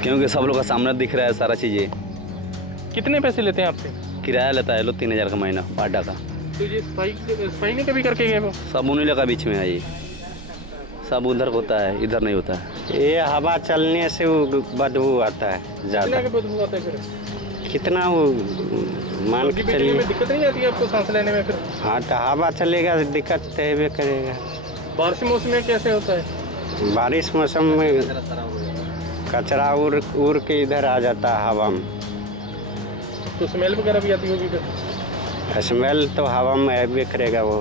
क्योंकि सब लोग का सामने दिख रहा है सारा चीज़ें। कितने पैसे लेते हैं आपसे? किराया लेता है लोग तीन हज़ार का महीना पाडा का। तो ये सफ़ाई नहीं कभी करके गए वो? सब उन्हीं लगा बीच में है ये। सब उधर होता है इधर नहीं होता। है ये हवा चलने से वो बदबू आता है ज़्यादा। के बदबू आते हैं फिर? कितना वो मान के चलिए दिक्कत नहीं आती है आपको सांस लेने में फिर? हाँ तो हवा चलेगा दिक्कत तो करेगा। बारिश मौसम में कैसे होता है? बारिश मौसम में कचरा उड़ उड़ के इधर आ जाता है हवा में तो स्मेल वगैरह भी आती होगी फिर स्मेल तो हवा में हैबे करेगा वो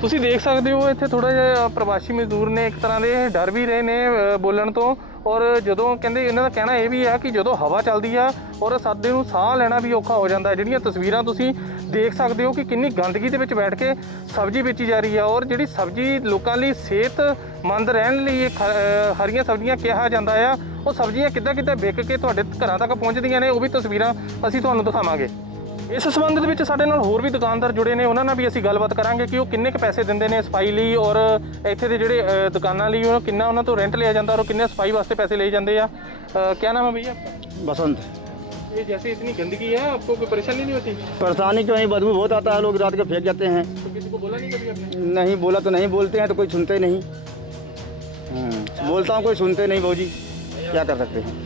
ਤੁਸੀਂ ਦੇਖ ਸਕਦੇ ਹੋ ਇੱਥੇ ਥੋੜਾ ਜਿਹਾ ਪ੍ਰਵਾਸੀ ਮਜ਼ਦੂਰ ਨੇ ਇੱਕ ਤਰ੍ਹਾਂ ਦੇ ਡਰ ਵੀ ਰਹੇ ਨੇ ਅ, ਬੋਲਣ ਤੋਂ ਔਰ ਜਦੋਂ ਕਹਿੰਦੇ ਇਹਨਾਂ ਦਾ ਕਹਿਣਾ ਇਹ ਵੀ ਆ ਕਿ ਜਦੋਂ ਹਵਾ ਚੱਲਦੀ ਆ ਔਰ ਸਾਦੇ ਨੂੰ ਸਾਹ ਲੈਣਾ ਵੀ ਔਖਾ ਹੋ ਜਾਂਦਾ ਜਿਹੜੀਆਂ ਤਸਵੀਰਾਂ ਤੁਸੀਂ ਦੇਖ ਸਕਦੇ ਹੋ ਕਿ ਕਿੰਨੀ ਗੰਦਗੀ ਦੇ ਵਿੱਚ ਬੈਠ ਕੇ ਸਬਜ਼ੀ ਵੇਚੀ ਜਾ ਰਹੀ ਆ ਔਰ ਜਿਹੜੀ ਸਬਜ਼ੀ ਲੋਕਾਂ ਲਈ ਸਿਹਤਮੰਦ ਰਹਿਣ ਲਈ ਖ- ਹਰੀਆਂ ਸਬਜ਼ੀਆਂ ਕਿਹਾ ਜਾਂਦਾ ਆ, ਉਹ ਸਬਜ਼ੀਆਂ ਕਿੱਦਾਂ ਕਿੱਦਾਂ ਵਿਕ ਕੇ ਤੁਹਾਡੇ ਘਰਾਂ ਤੱਕ ਪਹੁੰਚਦੀਆਂ ਨੇ, ਉਹ ਵੀ ਤਸਵੀਰਾਂ ਅਸੀਂ ਤੁਹਾਨੂੰ ਦਿਖਾਵਾਂਗੇ। ਇਸ ਸੰਬੰਧ ਦੇ ਵਿੱਚ ਸਾਡੇ ਨਾਲ ਹੋਰ ਵੀ ਦੁਕਾਨਦਾਰ ਜੁੜੇ ਨੇ ਉਹਨਾਂ ਨਾਲ ਵੀ ਅਸੀਂ ਗੱਲਬਾਤ ਕਰਾਂਗੇ ਕਿ ਉਹ ਕਿੰਨੇ ਕੁ ਪੈਸੇ ਦਿੰਦੇ ਨੇ ਸਫਾਈ ਲਈ ਔਰ ਇੱਥੇ ਦੇ ਜਿਹੜੇ ਅ, ਦੁਕਾਨਾਂ ਲਈ ਉਹ ਕਿੰਨਾ ਉਹਨਾਂ ਤੋਂ ਰੈਂਟ ਲਿਆ ਜਾਂਦਾ ਔਰ ਕਿੰਨੇ ਸਫਾਈ ਵਾਸਤੇ ਪੈਸੇ ਲਏ ਜਾਂਦੇ ਆ ਅ, क्या नाम है भैया आपका बसंत ये जैसे इतनी गंदगी है आपको कोई परेशानी नहीं होती परेशानी क्यों नहीं बदबू बहुत आता है लोग रात को फेंक जाते हैं तो किसी को बोला नहीं कभी आपने नहीं बोला तो नहीं बोलते हैं तो कोई सुनते नहीं हम्म, बोलता हूँ कोई सुनते नहीं भाजी क्या कर सकते हैं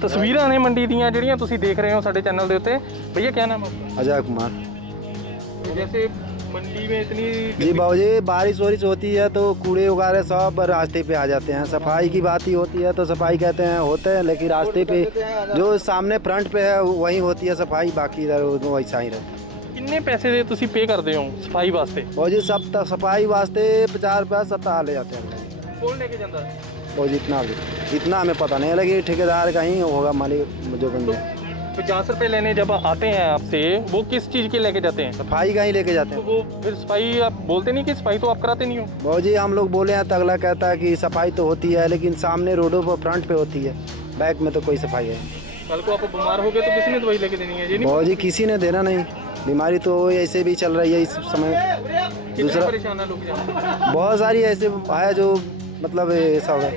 ਤਸਵੀਰਾਂ ਨੇ ਮੰਡੀ ਦੀਆਂ ਜਿਹੜੀਆਂ ਤੁਸੀਂ ਦੇਖ ਰਹੇ ਹੋ ਸਾਡੇ ਚੈਨਲ ਦੇ ਉੱਤੇ भैया क्या नाम है आपका अजय कुमार जैसे मंडी में इतनी जी बाबूजी बारिश वारिश होती है तो कूड़े वगैरह सब रास्ते पे आ जाते हैं सफाई की बात ही होती है तो सफाई कहते हैं होते हैं लेकिन रास्ते पे जो सामने फ्रंट पे है वहीं होती है सफाई बाकी इधर वो वैसा ही रहता है ਕਿੰਨੇ ਪੈਸੇ ਦੇ ਤੁਸੀਂ ਪੇ ਕਰਦੇ ਹੋ ਸਫਾਈ ਵਾਸਤੇ भाजी सब त- सफाई वास्ते पचास रुपया सप्ताह ले जाते हैं ਕੌਣ ਲੈ ਕੇ ਜਾਂਦਾ भाजी इतना भी इतना हमें पता नहीं है लेकिन ठेकेदार का ही होगा मालिक जो बन जाए पचास रुपए लेने जब आते हैं आपसे वो किस चीज़ के लेके जाते हैं? सफ़ाई का ही लेके जाते हैं। तो हैं वो फिर सफ़ाई आप बोलते नहीं कि सफ़ाई तो आप कराते नहीं हो? भाजी हम लोग बोले हैं तो अगला कहता है कि सफ़ाई तो होती है लेकिन सामने रोडों पर फ्रंट पे होती है बैक में तो कोई सफ़ाई है कल को आप बीमार हो गए तो किसी ने दवाई लेके देनी है नहीं भाजी किसी ने देना नहीं। बीमारी तो ऐसे भी चल रही है इस समय। दूसरा है बहुत सारी ऐसे है जो मतलब ऐसा होगा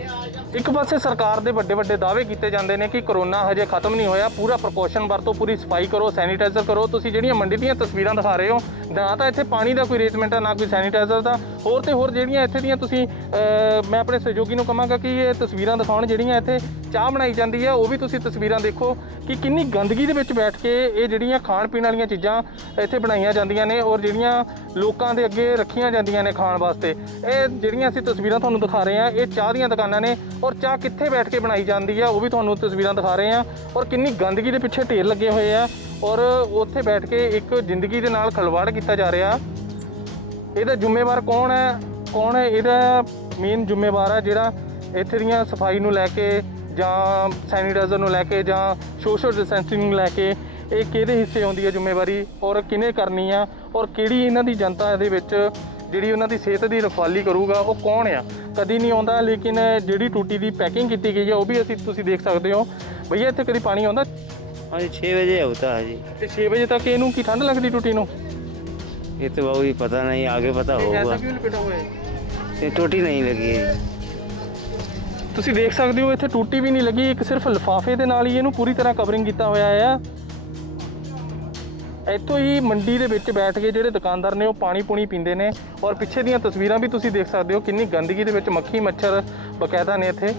ਇੱਕ ਪਾਸੇ ਸਰਕਾਰ ਦੇ ਵੱਡੇ ਵੱਡੇ ਦਾਅਵੇ ਕੀਤੇ ਜਾਂਦੇ ਨੇ ਕਿ ਕਰੋਨਾ ਹਜੇ ਖਤਮ ਨਹੀਂ ਹੋਇਆ, ਪੂਰਾ ਪ੍ਰੀਕਾਸ਼ਨ ਵਰਤੋ, ਪੂਰੀ ਸਫ਼ਾਈ ਕਰੋ ਸੈਨੀਟਾਈਜ਼ਰ ਕਰੋ। ਤੁਸੀਂ ਜਿਹੜੀਆਂ ਮੰਡੀ ਦੀਆਂ ਤਸਵੀਰਾਂ ਦਿਖਾ ਰਹੇ ਹੋ, ਨਾ ਤਾਂ ਇੱਥੇ ਪਾਣੀ ਦਾ ਕੋਈ ਅਰੇਂਜਮੈਂਟ ਹੈ ਨਾ ਕੋਈ ਸੈਨੀਟਾਈਜ਼ਰ ਦਾ। ਹੋਰ ਤੇ ਹੋਰ ਜਿਹੜੀਆਂ ਇੱਥੇ ਦੀਆਂ ਤੁਸੀਂ ਮੈਂ ਆਪਣੇ ਸਹਿਯੋਗੀ ਨੂੰ ਕਹਾਂਗਾ ਕਿ ਇਹ ਤਸਵੀਰਾਂ ਦਿਖਾਉਣ ਜਿਹੜੀਆਂ ਇੱਥੇ ਚਾਹ ਬਣਾਈ ਜਾਂਦੀ ਹੈ, ਉਹ ਵੀ ਤੁਸੀਂ ਤਸਵੀਰਾਂ ਦੇਖੋ ਕਿ ਕਿੰਨੀ ਗੰਦਗੀ ਦੇ ਵਿੱਚ ਬੈਠ ਕੇ ਇਹ ਜਿਹੜੀਆਂ ਖਾਣ ਪੀਣ ਵਾਲੀਆਂ ਚੀਜ਼ਾਂ ਇੱਥੇ ਬਣਾਈਆਂ ਜਾਂਦੀਆਂ ਨੇ ਔਰ ਜਿਹੜੀਆਂ ਲੋਕਾਂ ਦੇ ਅੱਗੇ ਰੱਖੀਆਂ ਜਾਂਦੀਆਂ ਨੇ ਖਾਣ ਵਾਸਤੇ। ਇਹ ਜਿਹੜੀਆਂ ਅਸੀਂ ਤਸਵੀਰਾਂ ਤੁਹਾਨੂੰ ਦਿਖਾ ਰਹੇ ਹਾਂ, ਇਹ ਚਾਹ ਦੀਆਂ ਦੁਕਾਨਾਂ ਨੇ ਔਰ ਚਾਹ ਕਿੱਥੇ ਬੈਠ ਕੇ ਬਣਾਈ ਜਾਂਦੀ ਹੈ, ਉਹ ਵੀ ਤੁਹਾਨੂੰ ਤਸਵੀਰਾਂ ਦਿਖਾ ਰਹੇ ਹਾਂ ਔਰ ਕਿੰਨੀ ਗੰਦਗੀ ਦੇ ਪਿੱਛੇ ਢੇਰ ਲੱਗੇ ਹੋਏ ਆ ਔਰ ਉੱਥੇ ਬੈਠ ਕੇ ਇੱਕ ਜ਼ਿੰਦਗੀ ਦੇ ਨਾਲ ਖਲਵਾੜ ਕੀਤਾ ਜਾ ਰਿਹਾ। ਇਹਦਾ ਜ਼ਿੰਮੇਵਾਰ ਕੌਣ ਹੈ? ਕੌਣ ਹੈ? ਇਹਦਾ ਮੇਨ ਜ਼ਿੰਮੇਵਾਰ ਹੈ ਜਿਹੜਾ ਇੱਥੇ ਦੀਆਂ ਸਫ਼ਾਈ ਨੂੰ ਲੈ ਕੇ ਜਾਂ ਸੈਨੀਟਾਈਜ਼ਰ ਨੂੰ ਲੈ ਕੇ ਜਾਂ ਸੋਸ਼ਲ ਡਿਸਟੈਂਸਿੰਗ ਨੂੰ ਲੈ ਕੇ ਇਹ ਕਿਹਦੇ ਹਿੱਸੇ ਆਉਂਦੀ ਹੈ ਜ਼ਿੰਮੇਵਾਰੀ ਔਰ ਕਿਹਨੇ ਕਰਨੀ ਆ ਔਰ ਕਿਹੜੀ ਇਹਨਾਂ ਦੀ ਜਨਤਾ ਇਹਦੇ ਵਿੱਚ ਜਿਹੜੀ ਉਹਨਾਂ ਦੀ ਸਿਹਤ ਦੀ ਰਖਵਾਲੀ ਕਰੂਗਾ ਉਹ ਕੌਣ ਆ? ਕਦੀ ਨਹੀਂ ਆਉਂਦਾ ਲੇਕਿਨ ਜਿਹੜੀ ਟੂਟੀ ਦੀ ਪੈਕਿੰਗ ਕੀਤੀ ਗਈ ਹੈ ਉਹ ਵੀ ਅਸੀਂ ਤੁਸੀਂ ਦੇਖ ਸਕਦੇ ਹੋ। ਭਈਆ ਇੱਥੇ ਕਦੀ ਪਾਣੀ ਆਉਂਦਾ? ਹਾਂਜੀ 6 ਵਜੇ ਆਉਂਦਾ ਹੈ ਜੀ ਤੇ 6 ਵਜੇ ਤੱਕ ਇਹਨੂੰ ਕੀ ਠੰਡ ਲੱਗਦੀ ਟੂਟੀ ਨੂੰ? ये तो बाबू जी पता नहीं आगे पता ਇਹ होगा ਐਸਾ ਕਿਉਂ ਲਪੇਟਾ ਹੋਇਆ ਹੈ ये टोटी नहीं लगी है ਤੁਸੀਂ ਦੇਖ ਸਕਦੇ ਹੋ ਇੱਥੇ ਟੂਟੀ ਵੀ ਨਹੀਂ ਲੱਗੀ ਇੱਕ ਸਿਰਫ ਲਿਫਾਫੇ ਦੇ ਨਾਲ ਹੀ ਇਹਨੂੰ ਪੂਰੀ ਤਰ੍ਹਾਂ ਕਵਰਿੰਗ ਕੀਤਾ ਹੋਇਆ ਆ ਇੱਥੋਂ ਹੀ ਮੰਡੀ ਦੇ ਵਿੱਚ ਬੈਠ ਕੇ ਜਿਹੜੇ ਦੁਕਾਨਦਾਰ ਨੇ ਉਹ ਪਾਣੀ ਪੂਣੀ ਪੀਂਦੇ ਨੇ ਔਰ ਪਿੱਛੇ ਦੀਆਂ ਤਸਵੀਰਾਂ ਵੀ ਤੁਸੀਂ ਦੇਖ ਸਕਦੇ ਹੋ ਕਿੰਨੀ ਗੰਦਗੀ ਦੇ ਵਿੱਚ ਮੱਖੀ ਮੱਛਰ ਬਕਾਇਦਾ ਨੇ ਇੱਥੇ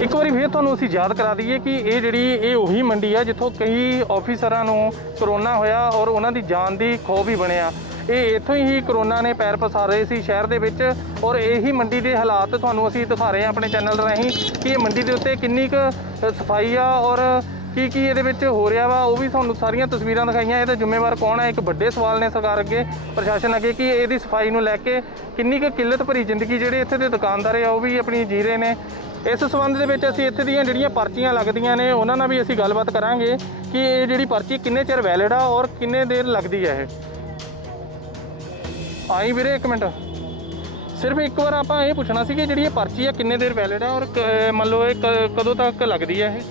ਇੱਕ ਵਾਰੀ ਫੇਰ ਤੁਹਾਨੂੰ ਅਸੀਂ ਯਾਦ ਕਰਾ ਦਈਏ ਕਿ ਇਹ ਜਿਹੜੀ ਇਹ ਉਹੀ ਮੰਡੀ ਆ ਜਿੱਥੋਂ ਕਈ ਆਫੀਸਰਾਂ ਨੂੰ ਕਰੋਨਾ ਹੋਇਆ ਔਰ ਉਹਨਾਂ ਦੀ ਜਾਨ ਦੀ ਖੋ ਵੀ ਬਣਿਆ ਇਹ ਇੱਥੋਂ ਹੀ ਕਰੋਨਾ ਨੇ ਪੈਰ ਪਸਾਰ ਰਹੇ ਸੀ ਸ਼ਹਿਰ ਦੇ ਵਿੱਚ ਔਰ ਇਹੀ ਮੰਡੀ ਦੇ ਹਾਲਾਤ ਤੁਹਾਨੂੰ ਅਸੀਂ ਦਿਖਾ ਰਹੇ ਹਾਂ ਆਪਣੇ ਚੈਨਲ ਰਾਹੀਂ ਕਿ ਇਹ ਮੰਡੀ ਦੇ ਉੱਤੇ ਕਿੰਨੀ ਕੁ ਸਫ਼ਾਈ ਆ ਔਰ ਕੀ ਕੀ ਇਹਦੇ ਵਿੱਚ ਹੋ ਰਿਹਾ ਵਾ, ਉਹ ਵੀ ਤੁਹਾਨੂੰ ਸਾਰੀਆਂ ਤਸਵੀਰਾਂ ਦਿਖਾਈਆਂ। ਇਹਦਾ ਜ਼ਿੰਮੇਵਾਰ ਕੌਣ ਹੈ ਇੱਕ ਵੱਡੇ ਸਵਾਲ ਨੇ ਸਰਕਾਰ ਅੱਗੇ, ਪ੍ਰਸ਼ਾਸਨ ਅੱਗੇ ਕਿ ਇਹਦੀ ਸਫ਼ਾਈ ਨੂੰ ਲੈ ਕੇ ਕਿੰਨੀ ਕੁ ਕਿੱਲਤ ਭਰੀ ਜ਼ਿੰਦਗੀ ਜਿਹੜੇ ਇੱਥੇ ਦੇ ਦੁਕਾਨਦਾਰ ਆ, ਉਹ ਵੀ ਆਪਣੀ ਜੀ ਰਹੇ ਨੇ। ਇਸ ਸੰਬੰਧ ਦੇ ਵਿੱਚ ਅਸੀਂ ਇੱਥੇ ਦੀਆਂ ਜਿਹੜੀਆਂ ਪਰਚੀਆਂ ਲੱਗਦੀਆਂ ਨੇ, ਉਹਨਾਂ ਨਾਲ ਵੀ ਅਸੀਂ ਗੱਲਬਾਤ ਕਰਾਂਗੇ ਕਿ ਇਹ ਜਿਹੜੀ ਪਰਚੀ ਕਿੰਨੇ ਚਿਰ ਵੈਲਿਡ ਆ ਔਰ ਕਿੰਨੇ ਦੇਰ ਲੱਗਦੀ ਹੈ ਇਹ। ਆਈ ਵੀਰੇ ਇੱਕ ਮਿੰਟ। ਸਿਰਫ ਇੱਕ ਵਾਰ ਆਪਾਂ ਇਹ ਪੁੱਛਣਾ ਸੀ ਕਿ ਜਿਹੜੀ ਇਹ ਪਰਚੀ ਆ ਕਿੰਨੇ ਦੇਰ ਵੈਲਿਡ ਆ ਔਰ ਕ- ਮੰਨ ਲਓ ਇਹ ਕ- ਕਦੋਂ ਤੱਕ ਲੱਗਦੀ ਹੈ ਇਹ?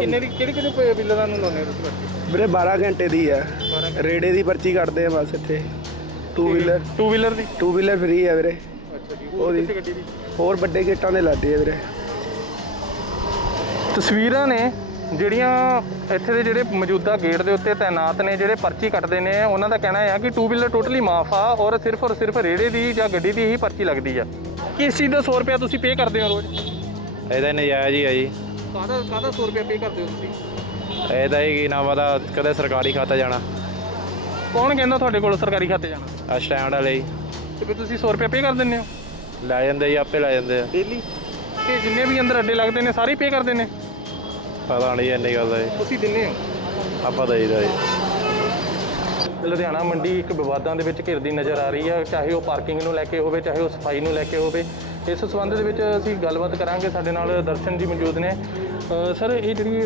ਕਿੰਨੇ ਦੀ ਕਿਹੜੇ ਕਿਹੜੇ ਬਿੱਲਾਂ ਨੂੰ ਲਾਉਣੇ ਤੁਸੀਂ ਪਰਚੀ ਵੀਰੇ 12 ਘੰਟੇ ਦੀ ਹੈ ਰੇੜੇ ਦੀ ਪਰਚੀ ਕੱਟਦੇ ਆ ਬਸ ਇੱਥੇ। ਟੂ ਵੀਲਰ ਟੂ ਵੀਲਰ ਦੀ? ਟੂ ਵੀਲਰ ਫ੍ਰੀ ਹੈ ਵੀਰੇ। ਅੱਛਾ ਜੀ ਉਹਦੀ। ਕਿਸੇ ਗੱਡੀ ਦੀ? ਹੋਰ ਵੱਡੇ ਗੇਟਾਂ ਦੇ ਲਾਦੇ ਆ ਵੀਰੇ। ਤਸਵੀਰਾਂ ਨੇ ਜਿਹੜੀਆਂ ਇੱਥੇ ਦੇ ਜਿਹੜੇ ਮੌਜੂਦਾ ਗੇਟ ਦੇ ਉੱਤੇ ਤਾਇਨਾਤ ਨੇ ਜਿਹੜੇ ਪਰਚੀ ਕੱਟਦੇ ਨੇ ਉਹਨਾਂ ਦਾ ਕਹਿਣਾ ਹੈ ਕਿ ਟੂ ਵੀਲਰ ਟੋਟਲੀ ਮਾਫ ਆ ਔਰ ਸਿਰਫ ਔਰ ਸਿਰਫ ਰੇੜੇ ਦੀ ਜਾਂ ਗੱਡੀ ਦੀ ਹੀ ਪਰਚੀ ਲੱਗਦੀ ਆ। ਕਿਸ ਚੀਜ਼ ਦਾ 100 ਰੁਪਿਆ ਤੁਸੀਂ ਪੇ ਕਰਦੇ ਹੋ ਰੋਜ਼? ਇਹਦਾ ਨਜਾਇਜ਼ ਹੀ ਆ ਜੀ। ਕਾਹਦਾ ਕਾਹਦਾ 100 ਰੁਪਿਆ ਪੇ ਕਰਦੇ ਹੋ ਤੁਸੀਂ? ਇਹਦਾ ਹੀ ਕੀ ਨਾਮ ਆਦਾ ਕਦੇ ਸਰਕਾਰੀ ਖਾਤਾ ਜਾਣਾ। ਕੌਣ ਕਹਿੰਦਾ ਤੁਹਾਡੇ ਕੋਲ ਸਰਕਾਰੀ ਖਾਤੇ ਜਾਣਾ? ਆ ਸਟੈਂਡ ਵਾਲੇ ਹੀ। ਤੇ ਫਿਰ ਤੁਸੀਂ 100 ਰੁਪਿਆ ਪੇ ਕਰ ਦਿੰਦੇ ਹੋ? ਲੈ ਜਾਂਦੇ ਜੀ ਆਪੇ ਲੈ ਜਾਂਦੇ ਆ। ਡੇਲੀ ਇਹ ਜਿੰਨੇ ਵੀ ਅੰਦਰ ਅੱਡੇ ਲੱਗਦੇ ਨੇ ਸਾਰੇ ਪੇ ਕਰਦੇ ਨੇ? ਪਤਾ ਨਹੀਂ ਇੰਨੀ ਗੱਲ ਦਾ ਜੀ। ਤੁਸੀਂ ਦਿੰਦੇ ਹੋ? ਆਪਾਂ ਦਈਦਾ ਜੀ। ਲੁਧਿਆਣਾ ਮੰਡੀ ਇੱਕ ਵਿਵਾਦਾਂ ਦੇ ਵਿੱਚ ਘਿਰਦੀ ਨਜ਼ਰ ਆ ਰਹੀ ਹੈ ਚਾਹੇ ਉਹ ਪਾਰਕਿੰਗ ਨੂੰ ਲੈ ਕੇ ਹੋਵੇ ਚਾਹੇ ਉਹ ਸਫ਼ਾਈ ਨੂੰ ਲੈ ਕੇ ਹੋਵੇ। ਇਸ ਸੰਬੰਧ ਦੇ ਵਿੱਚ ਅਸੀਂ ਗੱਲਬਾਤ ਕਰਾਂਗੇ। ਸਾਡੇ ਨਾਲ ਦਰਸ਼ਨ ਜੀ ਮੌਜੂਦ ਨੇ। ਅ, ਸਰ ਇਹ ਜਿਹੜੀ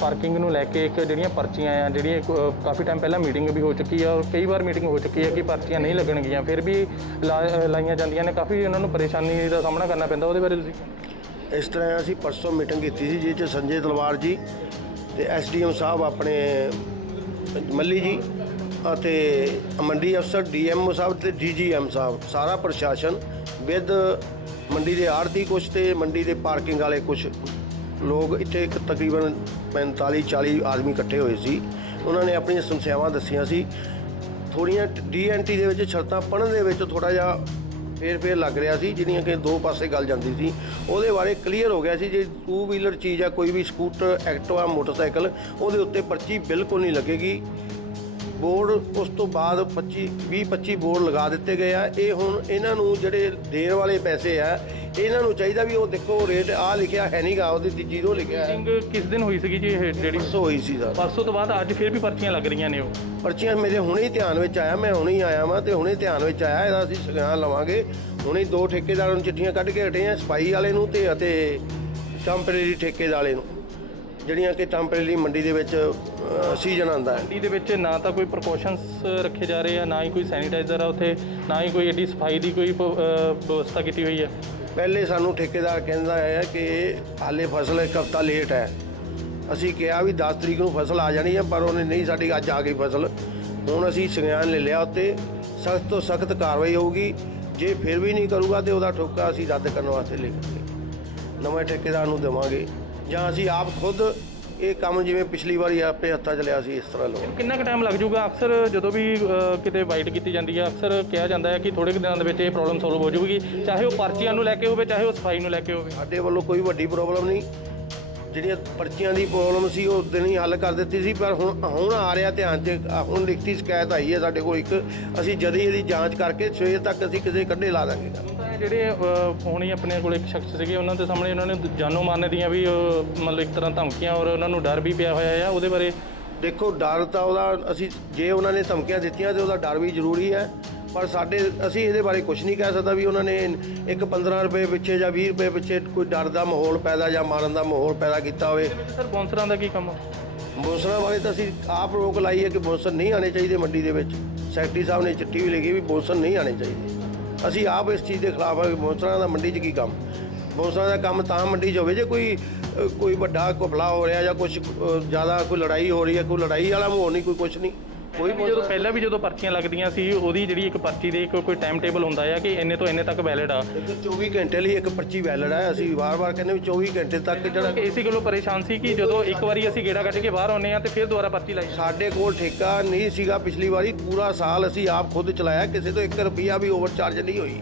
ਪਾਰਕਿੰਗ ਨੂੰ ਲੈ ਕੇ ਇੱਕ ਜਿਹੜੀਆਂ ਪਰਚੀਆਂ ਆ ਜਿਹੜੀਆਂ ਇੱਕ, ਅ, ਕਾਫੀ ਟਾਈਮ ਪਹਿਲਾਂ ਮੀਟਿੰਗ ਵੀ ਹੋ ਚੁੱਕੀ ਆ ਔਰ ਕਈ ਵਾਰ ਮੀਟਿੰਗ ਹੋ ਚੁੱਕੀ ਹੈ ਕਿ ਪਰਚੀਆਂ ਨਹੀਂ ਲੱਗਣਗੀਆਂ। ਫਿਰ ਵੀ ਲਾ- ਅ, ਲਾਈਆਂ ਜਾਂਦੀਆਂ ਨੇ। ਕਾਫੀ ਉਹਨਾਂ ਨੂੰ ਪਰੇਸ਼ਾਨੀ ਦਾ ਸਾਹਮਣਾ ਕਰਨਾ ਪੈਂਦਾ ਉਹਦੇ ਬਾਰੇ ਤੁਸੀਂ। ਇਸ ਤਰ੍ਹਾਂ ਅਸੀਂ ਪਰਸੋਂ ਮੀਟਿੰਗ ਕੀਤੀ ਸੀ ਜਿਸ 'ਚ ਸੰਜੇ ਤਲਵਾਰ ਜੀ ਤੇ ਐਸਡੀਐਮ ਸਾਹਿਬ ਆਪਣੇ ਮੱਲੀ ਜੀ ਅਤੇ ਮੰਡੀ ਅਫਸਰ ਡੀਐਮਓ ਸਾਹਿਬ ਤੇ ਡੀਜੀਐਮ ਸਾਹਿਬ, ਸਾਰਾ ਪ੍ਰਸ਼ਾਸਨ ਵਿਦ ਮੰਡੀ ਦੇ ਆੜਤੀ ਕੁਛ ਤੇ ਮੰਡੀ ਦੇ ਪਾਰਕਿੰਗ ਵਾਲੇ ਕੁਛ ਲੋਕ ਇੱਥੇ ਇੱਕ ਤਕਰੀਬਨ 45 40 ਆਦਮੀ ਇਕੱਠੇ ਹੋਏ ਸੀ। ਉਹਨਾਂ ਨੇ ਆਪਣੀਆਂ ਸਮੱਸਿਆਵਾਂ ਦੱਸੀਆਂ ਸੀ। ਥੋੜੀਆਂ ਡੀਐਨਟੀ ਦੇ ਵਿੱਚ ਸ਼ਰਤਾਂ ਪੜਨ ਦੇ ਵਿੱਚ ਥੋੜਾ ਜਿਹਾ ਫੇਰ ਫੇਰ ਲੱਗ ਰਿਹਾ ਸੀ, ਜਿਹੜੀਆਂ ਕਿ ਦੋ ਪਾਸੇ ਗੱਲ ਜਾਂਦੀ ਸੀ। ਉਹਦੇ ਬਾਰੇ ਕਲੀਅਰ ਹੋ ਗਿਆ ਸੀ ਜੇ ਟੂ ਵੀਲਰ ਚੀਜ਼ ਆ, ਕੋਈ ਵੀ ਸਕੂਟਰ ਐਕਟਿਵਾ ਮੋਟਰਸਾਈਕਲ ਉਹਦੇ ਉੱਤੇ ਪਰਚੀ ਬਿਲਕੁਲ ਨਹੀਂ ਲੱਗੇਗੀ। ਬੋਰਡ ਉਸ ਤੋਂ ਬਾਅਦ 25 20 25 ਬੋਰਡ ਲਗਾ ਦਿੱਤੇ ਗਏ ਆ। ਇਹ ਹੁਣ ਇਹਨਾਂ ਨੂੰ ਜਿਹੜੇ ਦੇਣ ਵਾਲੇ ਪੈਸੇ ਆ ਇਹਨਾਂ ਨੂੰ ਚਾਹੀਦਾ ਵੀ ਉਹ ਦੇਖੋ ਰੇਟ ਆ ਲਿਖਿਆ ਹੈ ਨਹੀਂਗਾ ਉਹਦੇ ਤੇ ਜ਼ੀਰੋ ਲਿਖਿਆ ਹੈ। ਮੀਟਿੰਗ ਕਿਸ ਦਿਨ ਹੋਈ ਸੀਗੀ ਜੀ ਇਹ ਜਿਹੜੀ? ਪਰਸੋਂ ਹੋਈ ਸੀ ਸਰ। ਪਰਸੋਂ ਤੋਂ ਬਾਅਦ ਅੱਜ ਫਿਰ ਵੀ ਪਰਚੀਆਂ ਲੱਗ ਰਹੀਆਂ ਨੇ ਉਹ। ਪਰਚੀਆਂ ਮੇਰੇ ਹੁਣੇ ਹੀ ਧਿਆਨ ਵਿੱਚ ਆਇਆ ਮੈਂ ਹੁਣੇ ਹੀ ਆਇਆ ਵਾਂ ਤੇ ਹੁਣੇ ਧਿਆਨ ਵਿੱਚ ਆਇਆ ਇਹਦਾ ਅਸੀਂ ਸੰਗਾਨ ਲਵਾਂਗੇ। ਹੁਣੇ ਦੋ ਠੇਕੇਦਾਰਾਂ ਨੂੰ ਚਿੱਠੀਆਂ ਕੱਢ ਕੇ ਹਟੇ ਆ ਸਫ਼ਾਈ ਵਾਲੇ ਨੂੰ ਤੇ ਅਤੇ ਟੈਂਪਰੇਰੀ ਠੇਕੇ ਵਾਲੇ ਨੂੰ ਜਿਹੜੀਆਂ ਕਿ ਟੈਂਪਰੇਰੀ ਮੰਡੀ ਦੇ ਵਿੱਚ ਸੀਜ਼ਨ ਆਂਦਾ ਹੈ। ਮੰਡੀ ਦੇ ਵਿੱਚ ਨਾ ਤਾਂ ਕੋਈ ਪ੍ਰੀਕਾਸ਼ਨਸ ਰੱਖੇ ਜਾ ਰਹੇ ਆ ਨਾ ਹੀ ਕੋਈ ਸੈਨੀਟਾਈਜ਼ਰ ਆ ਉੱਥੇ ਨਾ ਹੀ ਕੋਈ ਏਡੀ ਸਫ਼ਾਈ ਦੀ ਕੋਈ ਪ- ਵਿਵਸਥਾ ਕੀਤੀ ਹੋਈ ਹੈ। ਪਹਿਲੇ ਸਾਨੂੰ ਠੇਕੇਦਾਰ ਕਹਿੰਦਾ ਹੈ ਕਿ ਹਾਲੇ ਫਸਲ ਇੱਕ ਹਫਤਾ ਲੇਟ ਹੈ। ਅਸੀਂ ਕਿਹਾ ਵੀ 10 ਤਰੀਕ ਨੂੰ ਫਸਲ ਆ ਜਾਣੀ ਹੈ, ਪਰ ਉਹਨੇ ਨਹੀਂ, ਸਾਡੀ ਅੱਜ ਆ ਗਈ ਫਸਲ। ਹੁਣ ਅਸੀਂ ਸੰਗਿਆਨ ਲੈ ਲਿਆ ਉੱਤੇ, ਸਖਤ ਤੋਂ ਸਖਤ ਕਾਰਵਾਈ ਹੋਊਗੀ। ਜੇ ਫਿਰ ਵੀ ਨਹੀਂ ਕਰੂਗਾ ਤੇ ਉਹਦਾ ਠੋਕਾ ਅਸੀਂ ਰੱਦ ਕਰਨ ਵਾਸਤੇ ਲਿਖਾਂਗੇ ਨਵੇਂ ਠੇਕੇਦਾਰ ਨੂੰ ਦੇਵਾਂਗੇ। ਜਾਂ ਅਸੀਂ ਆਪ ਖੁਦ ਇਹ ਕੰਮ ਜਿਵੇਂ ਪਿਛਲੀ ਵਾਰੀ ਆਪੇ ਹੱਥਾਂ 'ਚ ਲਿਆ ਸੀ ਇਸ ਤਰ੍ਹਾਂ ਲਵਾਂਗੇ ਕਿੰਨਾ ਕੁ ਟਾਈਮ ਲੱਗ ਜਾਊਗਾ? ਅਕਸਰ ਜਦੋਂ ਵੀ ਅ, ਕਿਤੇ ਵਾਈਟ ਕੀਤੀ ਜਾਂਦੀ ਹੈ ਅਕਸਰ ਕਿਹਾ ਜਾਂਦਾ ਹੈ ਕਿ ਥੋੜੇ ਕੁ ਦਿਨਾਂ ਦੇ ਵਿੱਚ ਇਹ ਪ੍ਰੋਬਲਮ ਸੋਲਵ ਹੋ ਜਾਊਗੀ। ਚਾਹੇ ਉਹ ਪਰਚੀਆਂ ਨੂੰ ਲੈ ਕੇ ਹੋਵੇ ਚਾਹੇ ਉਹ ਸਫ਼ਾਈ ਨੂੰ ਲੈ ਕੇ ਹੋਵੇ। ਸਾਡੇ ਵੱਲੋਂ ਕੋਈ ਵੱਡੀ ਪ੍ਰੋਬਲਮ ਨਹੀਂ। ਜਿਹੜੀਆਂ ਪਰਚੀਆਂ ਦੀ ਪ੍ਰੋਬਲਮ ਸੀ ਉਹ ਦਿਨ ਹੀ ਹੱਲ ਕਰ ਦਿੱਤੀ ਸੀ ਪਰ ਹੁਣ ਹੁਣ ਆ ਰਿਹਾ ਧਿਆਨ 'ਚ ਹੁਣ ਲਿਖਤੀ ਸ਼ਿਕਾਇਤ ਆਈ ਹੈ ਸਾਡੇ ਕੋਲ ਇੱਕ। ਅਸੀਂ ਜਦ ਹੀ ਇਹਦੀ ਜਾਂਚ ਕਰਕੇ ਸਵੇਰ ਤੱਕ ਅਸੀਂ ਕਿਸੇ ਕੱਢੇ ਲਾ ਦਾਂਗੇ। ਜਿਹੜੇ ਹੁਣੀ ਆਪਣੇ ਕੋਲ ਇੱਕ ਸ਼ਖਸ ਸੀਗੇ ਉਹਨਾਂ ਦੇ ਸਾਹਮਣੇ ਉਹਨਾਂ ਨੇ ਜਾਨੋਂ ਮਾਰਨੇ ਦੀਆਂ ਵੀ ਮਤਲਬ ਇੱਕ ਤਰ੍ਹਾਂ ਧਮਕੀਆਂ ਔਰ ਉਹਨਾਂ ਨੂੰ ਡਰ ਵੀ ਪਿਆ ਹੋਇਆ ਆ ਉਹਦੇ ਬਾਰੇ? ਦੇਖੋ ਡਰ ਤਾਂ ਉਹਦਾ ਅਸੀਂ ਜੇ ਉਹਨਾਂ ਨੇ ਧਮਕੀਆਂ ਦਿੱਤੀਆਂ ਤੇ ਉਹਦਾ ਡਰ ਵੀ ਜ਼ਰੂਰੀ ਹੈ ਪਰ ਸਾਡੇ ਅਸੀਂ ਇਹਦੇ ਬਾਰੇ ਕੁਝ ਨਹੀਂ ਕਹਿ ਸਕਦਾ ਵੀ ਉਹਨਾਂ ਨੇ ਇੱਕ 15 ਰੁਪਏ ਪਿੱਛੇ ਜਾਂ 20 ਰੁਪਏ ਪਿੱਛੇ ਕੋਈ ਡਰ ਦਾ ਮਾਹੌਲ ਪੈਦਾ ਜਾਂ ਮਾਰਨ ਦਾ ਮਾਹੌਲ ਪੈਦਾ ਕੀਤਾ ਹੋਵੇ। ਸਰ ਬੌਂਸਰਾਂ ਦਾ ਕੀ ਕੰਮ ਬੌਂਸਰਾਂ ਬਾਰੇ ਤਾਂ ਅਸੀਂ ਆਪ ਰੋਕ ਲਾਈ ਹੈ ਕਿ ਬੌਂਸਰ ਨਹੀਂ ਆਣੇ ਚਾਹੀਦੇ ਮੰਡੀ ਦੇ ਵਿੱਚ। ਸੈਕਟਰੀ ਸਾਹਿਬ ਨੇ ਚਿੱਠੀ ਵੀ ਲਿਖੀ ਵੀ ਬੌਂਸਰ ਨਹੀਂ ਆਣੇ ਚਾਹੀਦੇ। ਅਸੀਂ ਆਪ ਇਸ ਚੀਜ਼ ਦੇ ਖਿਲਾਫ ਹਾਂ ਕਿ ਬੌਂਸਰਾਂ ਦਾ ਮੰਡੀ 'ਚ ਕੀ ਕੰਮ? ਬੌਂਸਰਾਂ ਦਾ ਕੰਮ ਤਾਂ ਮੰਡੀ 'ਚ ਹੋਵੇ, ਜੇ ਕੋਈ ਕੋਈ ਵੱਡਾ ਘਪਲਾ ਹੋ ਰਿਹਾ ਜਾਂ ਕੁਝ ਜ਼ਿਆਦਾ ਕੋਈ ਲੜਾਈ ਹੋ ਰਹੀ ਹੈ, ਕੋਈ ਲੜਾਈ ਵਾਲਾ ਮਾਹੌਲ ਨਹੀਂ, ਕੋਈ ਕੁਝ ਨਹੀਂ। ਕੋਈ ਵੀ ਜਦੋਂ ਪਹਿਲਾਂ ਵੀ ਜਦੋਂ ਪਰਚੀਆਂ ਲੱਗਦੀਆਂ ਸੀ ਉਹਦੀ ਜਿਹੜੀ ਇੱਕ ਪਰਚੀ ਦੇ ਇੱਕ ਕੋਈ ਟਾਈਮ ਟੇਬਲ ਹੁੰਦਾ ਆ ਕਿ ਇੰਨੇ ਤੋਂ ਇੰਨੇ ਤੱਕ ਵੈਲਿਡ ਆ। ਇੱਕ 24 ਘੰਟੇ ਲਈ ਇੱਕ ਪਰਚੀ ਵੈਲਿਡ ਹੈ ਅਸੀਂ ਵਾਰ-ਵਾਰ ਕਹਿੰਦੇ ਵੀ 24 ਘੰਟੇ ਤੱਕ ਜਿਹੜਾ ਇਸੇ ਗੱਲੋਂ ਪਰੇਸ਼ਾਨ ਸੀ ਕਿ ਜਦੋਂ ਇੱਕ ਵਾਰੀ ਅਸੀਂ ਗੇੜਾ ਕੱਢ ਕੇ ਬਾਹਰ ਆਉਂਦੇ ਆ ਤੇ ਫਿਰ ਦੁਬਾਰਾ ਪਰਚੀ ਲਾਈ। ਸਾਡੇ ਕੋਲ ਠੇਕਾ ਨਹੀਂ ਸੀਗਾ ਪਿਛਲੀ ਵਾਰੀ। ਪੂਰਾ ਸਾਲ ਅਸੀਂ ਆਪ ਖੁਦ ਚਲਾਇਆ। ਕਿਸੇ ਤੋਂ 1 ਰੁਪਿਆ ਵੀ ਓਵਰਚਾਰਜ ਨਹੀਂ ਹੋਈ।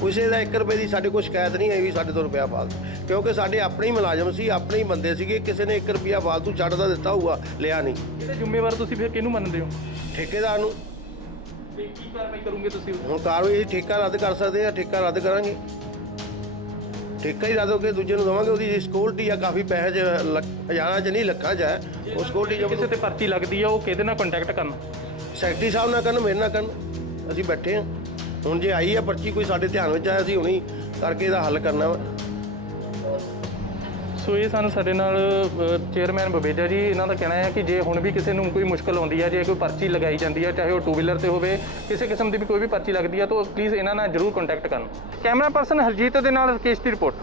ਕਿਸੇ ਦਾ 1 ਰੁਪਏ ਦੀ ਸਾਡੇ ਕੋਲ ਸ਼ਿਕਾਇਤ ਨਹੀਂ ਆਈ ਵੀ ਸਾਡੇ ਤੋਂ ਰੁਪਿਆ ਫਾਲਤੂ। ਕਿਉਂਕਿ ਸਾਡੇ ਆਪਣੇ ਹੀ ਮੁਲਾਜ਼ਮ ਸੀ ਆਪਣੇ ਹੀ ਬੰਦੇ ਸੀਗੇ ਕਿਸੇ ਨੇ 1 ਰੁਪਿਆ ਫਾਲਤੂ ਛੱਡਦਾ ਦਿੱਤਾ ਹੋਊਗਾ ਲਿਆ ਨਹੀਂ। ਇਹਦੇ ਜ਼ਿੰਮੇਵਾਰ ਤੁਸੀਂ ਫਿਰ ਕਿਹਨੂੰ ਮੰਨਦੇ ਹੋ? ਠੇਕੇਦਾਰ ਨੂੰ। ਤੇ ਕੀ ਕਾਰਵਾਈ ਕਰੋਗੇ ਤੁਸੀਂ? ਹੁਣ ਕਾਰਵਾਈ ਠੇਕਾ ਰੱਦ ਕਰ ਸਕਦੇ ਆ ਠੇਕਾ ਰੱਦ ਕਰਾਂਗੇ। ਠੇਕਾ ਹੀ ਰੱਦ ਹੋ ਕੇ ਦੂਜੇ ਨੂੰ ਦੇਵਾਂਗੇ ਉਹਦੀ ਸਿਕਿਉਰਿਟੀ ਆ ਕਾਫੀ ਪੈਸੇ ਚ ਲੱਖ- ਹਜ਼ਾਰਾਂ ਚ ਨਹੀਂ ਲੱਖਾਂ ਚ ਹੈ। ਉਹ ਸਿਕਿਉਰਿਟੀ ਕਿਸੇ ਜੋ ਤੇ ਪਰਚੀ ਲੱਗਦੀ ਆ ਉਹ ਕਿਹਦੇ ਨਾਲ ਕੰਟੈਕਟ ਕਰਨਾ? ਸੈਕਟਰੀ ਸਾਹਿਬ ਨਾਲ ਕਰਨ ਮੇਰੇ ਨਾਲ ਕਰਨ। ਅਸੀਂ ਬੈਠੇ ਹਾਂ ਹੁਣ ਜੇ ਆਈ ਆ ਪਰਚੀ ਕੋਈ ਸਾਡੇ ਧਿਆਨ ਵਿੱਚ ਆਇਆ ਅਸੀਂ ਹੁਣੀ ਕਰਕੇ ਇਹਦਾ ਹੱਲ ਕਰਨਾ ਵਾ। ਸੋ ਇਹ ਸਾਨੂੰ ਸਾਡੇ ਨਾਲ ਚੇਅਰਮੈਨ ਬਵੇਜਾ ਜੀ, ਇਹਨਾਂ ਦਾ ਕਹਿਣਾ ਹੈ ਕਿ ਜੇ ਹੁਣ ਵੀ ਕਿਸੇ ਨੂੰ ਕੋਈ ਮੁਸ਼ਕਲ ਆਉਂਦੀ ਹੈ ਜੇ ਕੋਈ ਪਰਚੀ ਲਗਾਈ ਜਾਂਦੀ ਹੈ ਚਾਹੇ ਉਹ ਟੂ ਵੀਲਰ ਤੇ ਹੋਵੇ, ਕਿਸੇ ਕਿਸਮ ਦੀ ਵੀ ਕੋਈ ਵੀ ਪਰਚੀ ਲੱਗਦੀ ਹੈ ਤਾਂ ਪਲੀਜ਼ ਇਹਨਾਂ ਨਾਲ ਜਰੂਰ ਕੰਟੈਕਟ ਕਰਨ। ਕੈਮਰਾ ਪਰਸਨ ਹਰਜੀਤ ਦੇ ਨਾਲ ਰਕੇਸ਼ ਦੀ ਰਿਪੋਰਟ